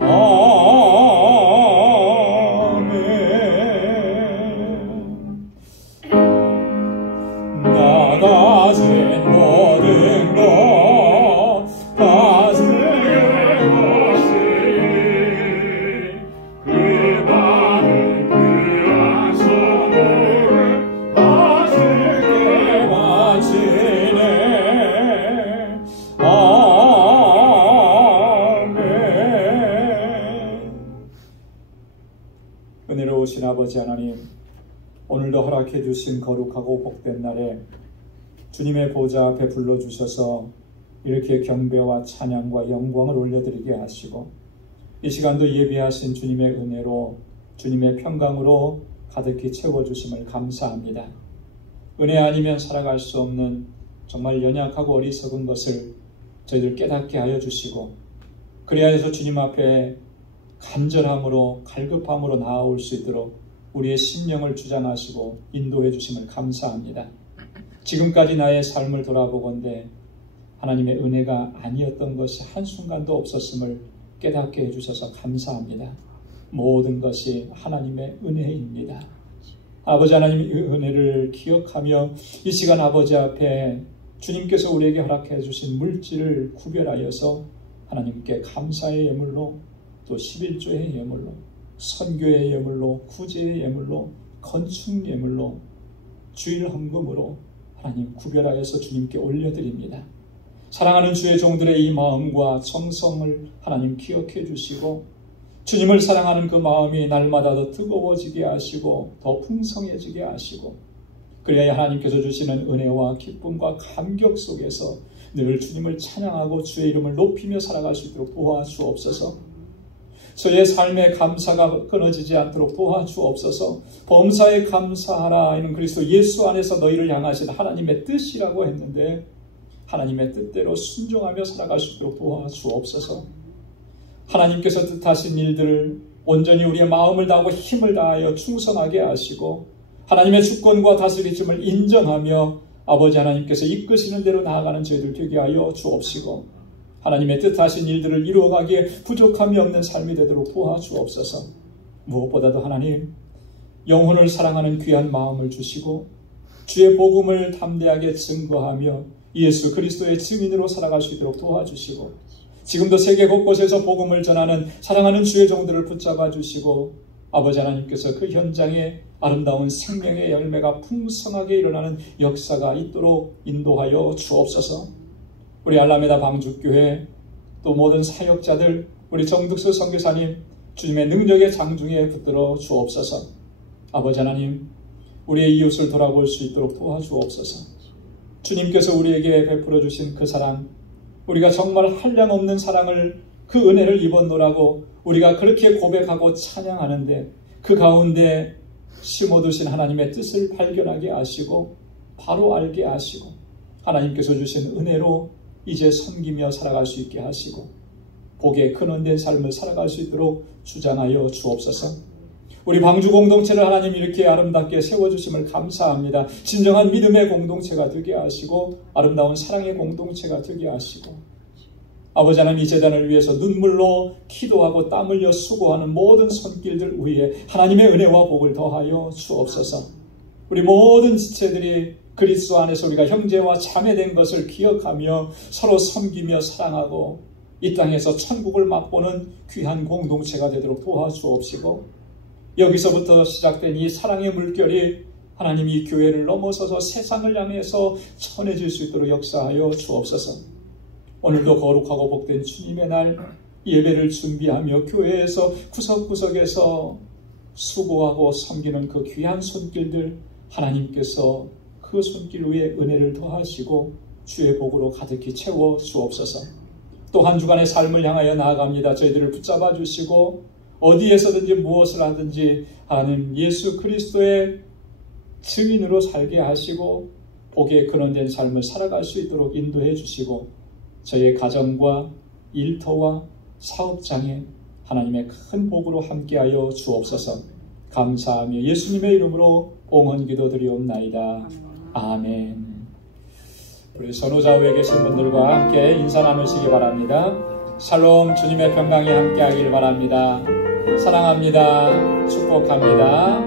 아멘. 나 가진 모든 것 가슴에 그 많은 귀한 선물을 주께 바치네. 아멘. 은혜로우신 아버지 하나님, 오늘도 허락해 주신 거룩하고 복된 날에 주님의 보좌 앞에 불러주셔서 이렇게 경배와 찬양과 영광을 올려드리게 하시고 이 시간도 예비하신 주님의 은혜로 주님의 평강으로 가득히 채워주심을 감사합니다. 은혜 아니면 살아갈 수 없는 정말 연약하고 어리석은 것을 저희들 깨닫게 하여 주시고 그래야 해서 주님 앞에 간절함으로 갈급함으로 나아올 수 있도록 우리의 심령을 주장하시고 인도해 주심을 감사합니다. 지금까지 나의 삶을 돌아보건대 하나님의 은혜가 아니었던 것이 한순간도 없었음을 깨닫게 해주셔서 감사합니다. 모든 것이 하나님의 은혜입니다. 아버지 하나님, 이 은혜를 기억하며 이 시간 아버지 앞에 주님께서 우리에게 허락해 주신 물질을 구별하여서 하나님께 감사의 예물로 또 11조의 예물로 선교의 예물로 구제의 예물로 건축 예물로 주일 헌금으로 하나님 구별하여서 주님께 올려드립니다. 사랑하는 주의 종들의 이 마음과 정성을 하나님 기억해 주시고 주님을 사랑하는 그 마음이 날마다 더 뜨거워지게 하시고 더 풍성해지게 하시고 그래야 하나님께서 주시는 은혜와 기쁨과 감격 속에서 늘 주님을 찬양하고 주의 이름을 높이며 살아갈 수 있도록 도와주옵소서. 저의 삶의 감사가 끊어지지 않도록 도와주옵소서. 범사에 감사하라 이는 그리스도 예수 안에서 너희를 향하신 하나님의 뜻이라고 했는데 하나님의 뜻대로 순종하며 살아갈 수 있도록 도와주옵소서. 하나님께서 뜻하신 일들을 온전히 우리의 마음을 다하고 힘을 다하여 충성하게 하시고 하나님의 주권과 다스리심을 인정하며 아버지 하나님께서 이끄시는 대로 나아가는 저희들 되게 하여 주옵시고 하나님의 뜻하신 일들을 이루어가기에 부족함이 없는 삶이 되도록 도와주옵소서. 무엇보다도 하나님, 영혼을 사랑하는 귀한 마음을 주시고 주의 복음을 담대하게 증거하며 예수 그리스도의 증인으로 살아갈 수 있도록 도와주시고 지금도 세계 곳곳에서 복음을 전하는 사랑하는 주의 종들을 붙잡아 주시고 아버지 하나님께서 그 현장에 아름다운 생명의 열매가 풍성하게 일어나는 역사가 있도록 인도하여 주옵소서. 우리 알라메다 방주교회 또 모든 사역자들 우리 정득수 선교사님 주님의 능력의 장중에 붙들어 주옵소서. 아버지 하나님, 우리의 이웃을 돌아볼 수 있도록 도와주옵소서. 주님께서 우리에게 베풀어 주신 그 사랑, 우리가 정말 한량없는 사랑을 그 은혜를 입었노라고 우리가 그렇게 고백하고 찬양하는데 그 가운데 심어두신 하나님의 뜻을 발견하게 하시고 바로 알게 하시고 하나님께서 주신 은혜로 이제 섬기며 살아갈 수 있게 하시고 복에 근원된 삶을 살아갈 수 있도록 주장하여 주옵소서. 우리 방주 공동체를 하나님 이렇게 아름답게 세워주심을 감사합니다. 진정한 믿음의 공동체가 되게 하시고 아름다운 사랑의 공동체가 되게 하시고 아버지 하나님, 이 재단을 위해서 눈물로 기도하고 땀 흘려 수고하는 모든 손길들 위에 하나님의 은혜와 복을 더하여 주옵소서. 우리 모든 지체들이 그리스도 안에서 우리가 형제와 자매된 것을 기억하며 서로 섬기며 사랑하고 이 땅에서 천국을 맛보는 귀한 공동체가 되도록 도와주옵시고 여기서부터 시작된 이 사랑의 물결이 하나님 이 교회를 넘어서서 세상을 향해서 전해질 수 있도록 역사하여 주옵소서. 오늘도 거룩하고 복된 주님의 날 예배를 준비하며 교회에서 구석구석에서 수고하고 섬기는 그 귀한 손길들 하나님께서 그 손길 위에 은혜를 더하시고 주의 복으로 가득히 채워 주옵소서. 또 한 주간의 삶을 향하여 나아갑니다. 저희들을 붙잡아 주시고 어디에서든지 무엇을 하든지 하나님 예수 그리스도의 증인으로 살게 하시고 복에 근원된 삶을 살아갈 수 있도록 인도해 주시고 저희의 가정과 일터와 사업장에 하나님의 큰 복으로 함께하여 주옵소서. 감사하며 예수님의 이름으로 옹헌 기도드리옵나이다. 아멘. 우리 선호좌우에 계신 분들과 함께 인사 나누시기 바랍니다. 샬롬, 주님의 평강이 함께하길 바랍니다. 사랑합니다. 축복합니다.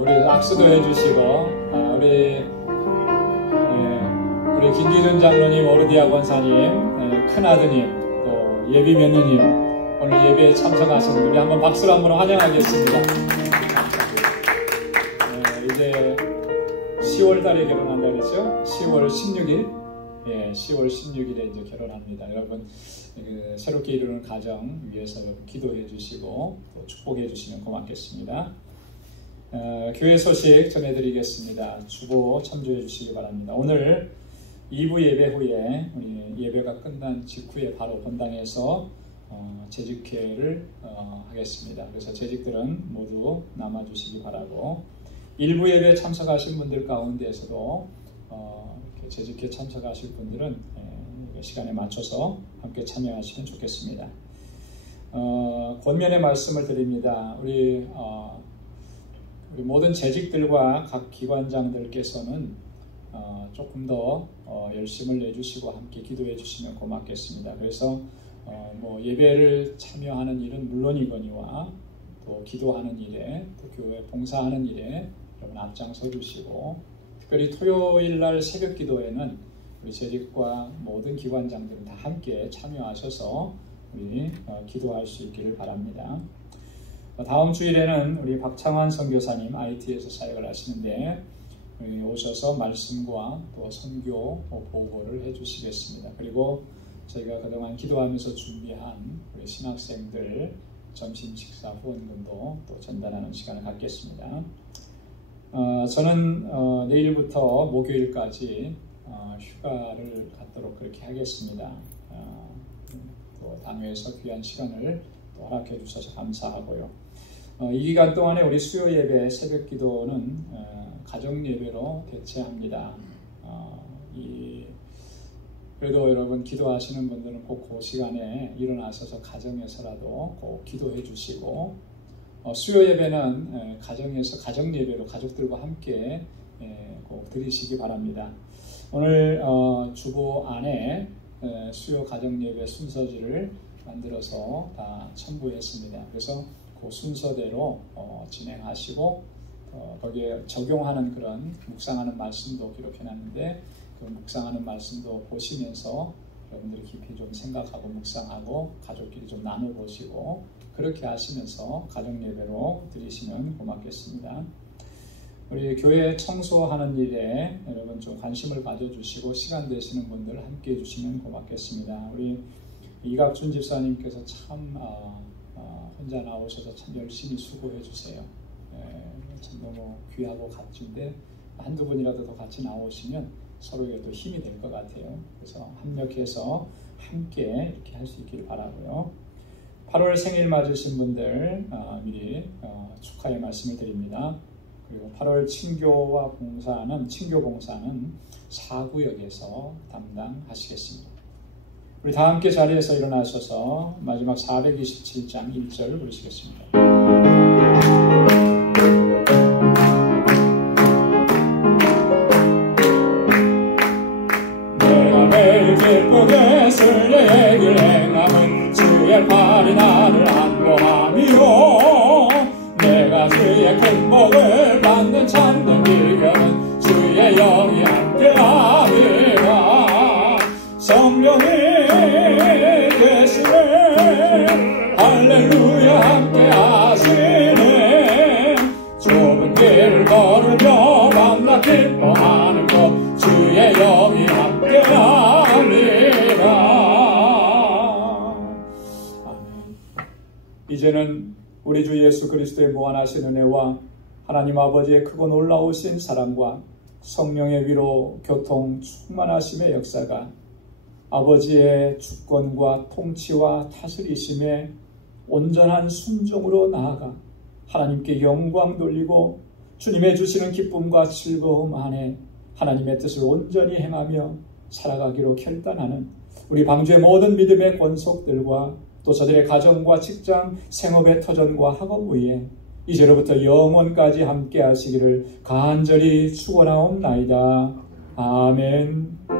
우리 악수도 해주시고 우리 김기준 장로님, 오르디아 권사님, 큰아드님, 또 예비 며느님, 오늘 예배에 참석하신 분들 한번 박수로 한번 환영하겠습니다. 이제 10월 달에 결혼한다 그랬죠? 10월 16일. 10월 16일에 이제 결혼합니다. 여러분, 새롭게 이루는 가정 위해서 기도해 주시고 또 축복해 주시면 고맙겠습니다. 교회 소식 전해드리겠습니다. 주보 참조해 주시기 바랍니다. 오늘 2부 예배 후에 우리 예배가 끝난 직후에 바로 본당에서 재직회를 하겠습니다. 그래서 재직들은 모두 남아주시기 바라고 1부 예배에 참석하신 분들 가운데에서도 이렇게 재직회 참석하실 분들은 시간에 맞춰서 함께 참여하시면 좋겠습니다. 권면의 말씀을 드립니다. 우리 모든 재직들과 각 기관장들께서는 조금 더 열심을 내주시고 함께 기도해 주시면 고맙겠습니다. 그래서 예배를 참여하는 일은 물론이거니와 또 기도하는 일에 또 교회 봉사하는 일에 여러분 앞장서 주시고 특별히 토요일 날 새벽 기도에는 우리 재직과 모든 기관장들은 다 함께 참여하셔서 우리 기도할 수 있기를 바랍니다. 다음 주일에는 우리 박창환 선교사님 IT에서 사역을 하시는데 오셔서 말씀과 또 선교 보고를 해주시겠습니다. 그리고 저희가 그동안 기도하면서 준비한 우리 신학생들 점심 식사 후원금도 또 전달하는 시간을 갖겠습니다. 저는 내일부터 목요일까지 휴가를 갖도록 그렇게 하겠습니다. 또 당회에서 귀한 시간을 또 허락해 주셔서 감사하고요. 이 기간 동안에 우리 수요 예배, 새벽 기도는 가정 예배로 대체합니다. 그래도 여러분 기도하시는 분들은 꼭 그 시간에 일어나셔서 가정에서라도 꼭 기도해 주시고 수요 예배는 가정에서 가정 예배로 가족들과 함께 꼭 드리시기 바랍니다. 오늘 주보 안에 수요 가정 예배 순서지를 만들어서 다 첨부했습니다. 그래서 그 순서대로 진행하시고 거기에 적용하는 그런 묵상하는 말씀도 기록해놨는데 그 묵상하는 말씀도 보시면서 여러분들이 깊이 좀 생각하고 묵상하고 가족끼리 좀 나눠보시고 그렇게 하시면서 가정 예배로 드리시면 고맙겠습니다. 우리 교회 청소하는 일에 여러분 좀 관심을 가져주시고 시간 되시는 분들 함께 해주시면 고맙겠습니다. 우리 이갑준 집사님께서 참 혼자 나오셔서 참 열심히 수고해 주세요. 참 너무 귀하고 값진데 한두 분이라도 더 같이 나오시면 서로에게 또 힘이 될 것 같아요. 그래서 합력해서 함께 이렇게 할 수 있길 바라고요. 8월 생일 맞으신 분들 미리 축하의 말씀을 드립니다. 그리고 8월 친교 봉사는 4구역에서 담당하시겠습니다. 우리 다 함께 자리에서 일어나셔서 마지막 427장 1절 부르시겠습니다. 내가 매일 기쁘게 순례의 길 행함은 주의 팔이 나를 안보하며 내가 주의 큰 복을 받는 참된 비결은 주의 영이 함께함이라. 성령이 계시네 할렐루야 함께하시네. 좁은 길을 걸으며 밤낮 기뻐하는 것 주의 영이 함께함이라. 아멘. 이제는 우리 주 예수 그리스도의 무한하신 은혜와 하나님 아버지의 크고 놀라우신 사랑과 성령의 위로 교통 충만하심의 역사가 아버지의 주권과 통치와 다스리심에 온전한 순종으로 나아가 하나님께 영광 돌리고 주님의 주시는 기쁨과 즐거움 안에 하나님의 뜻을 온전히 행하며 살아가기로 결단하는 우리 방주의 모든 믿음의 권속들과 또 저들의 가정과 직장, 생업의 터전과 학업 위에 이제로부터 영원까지 함께 하시기를 간절히 축원하옵나이다. 아멘.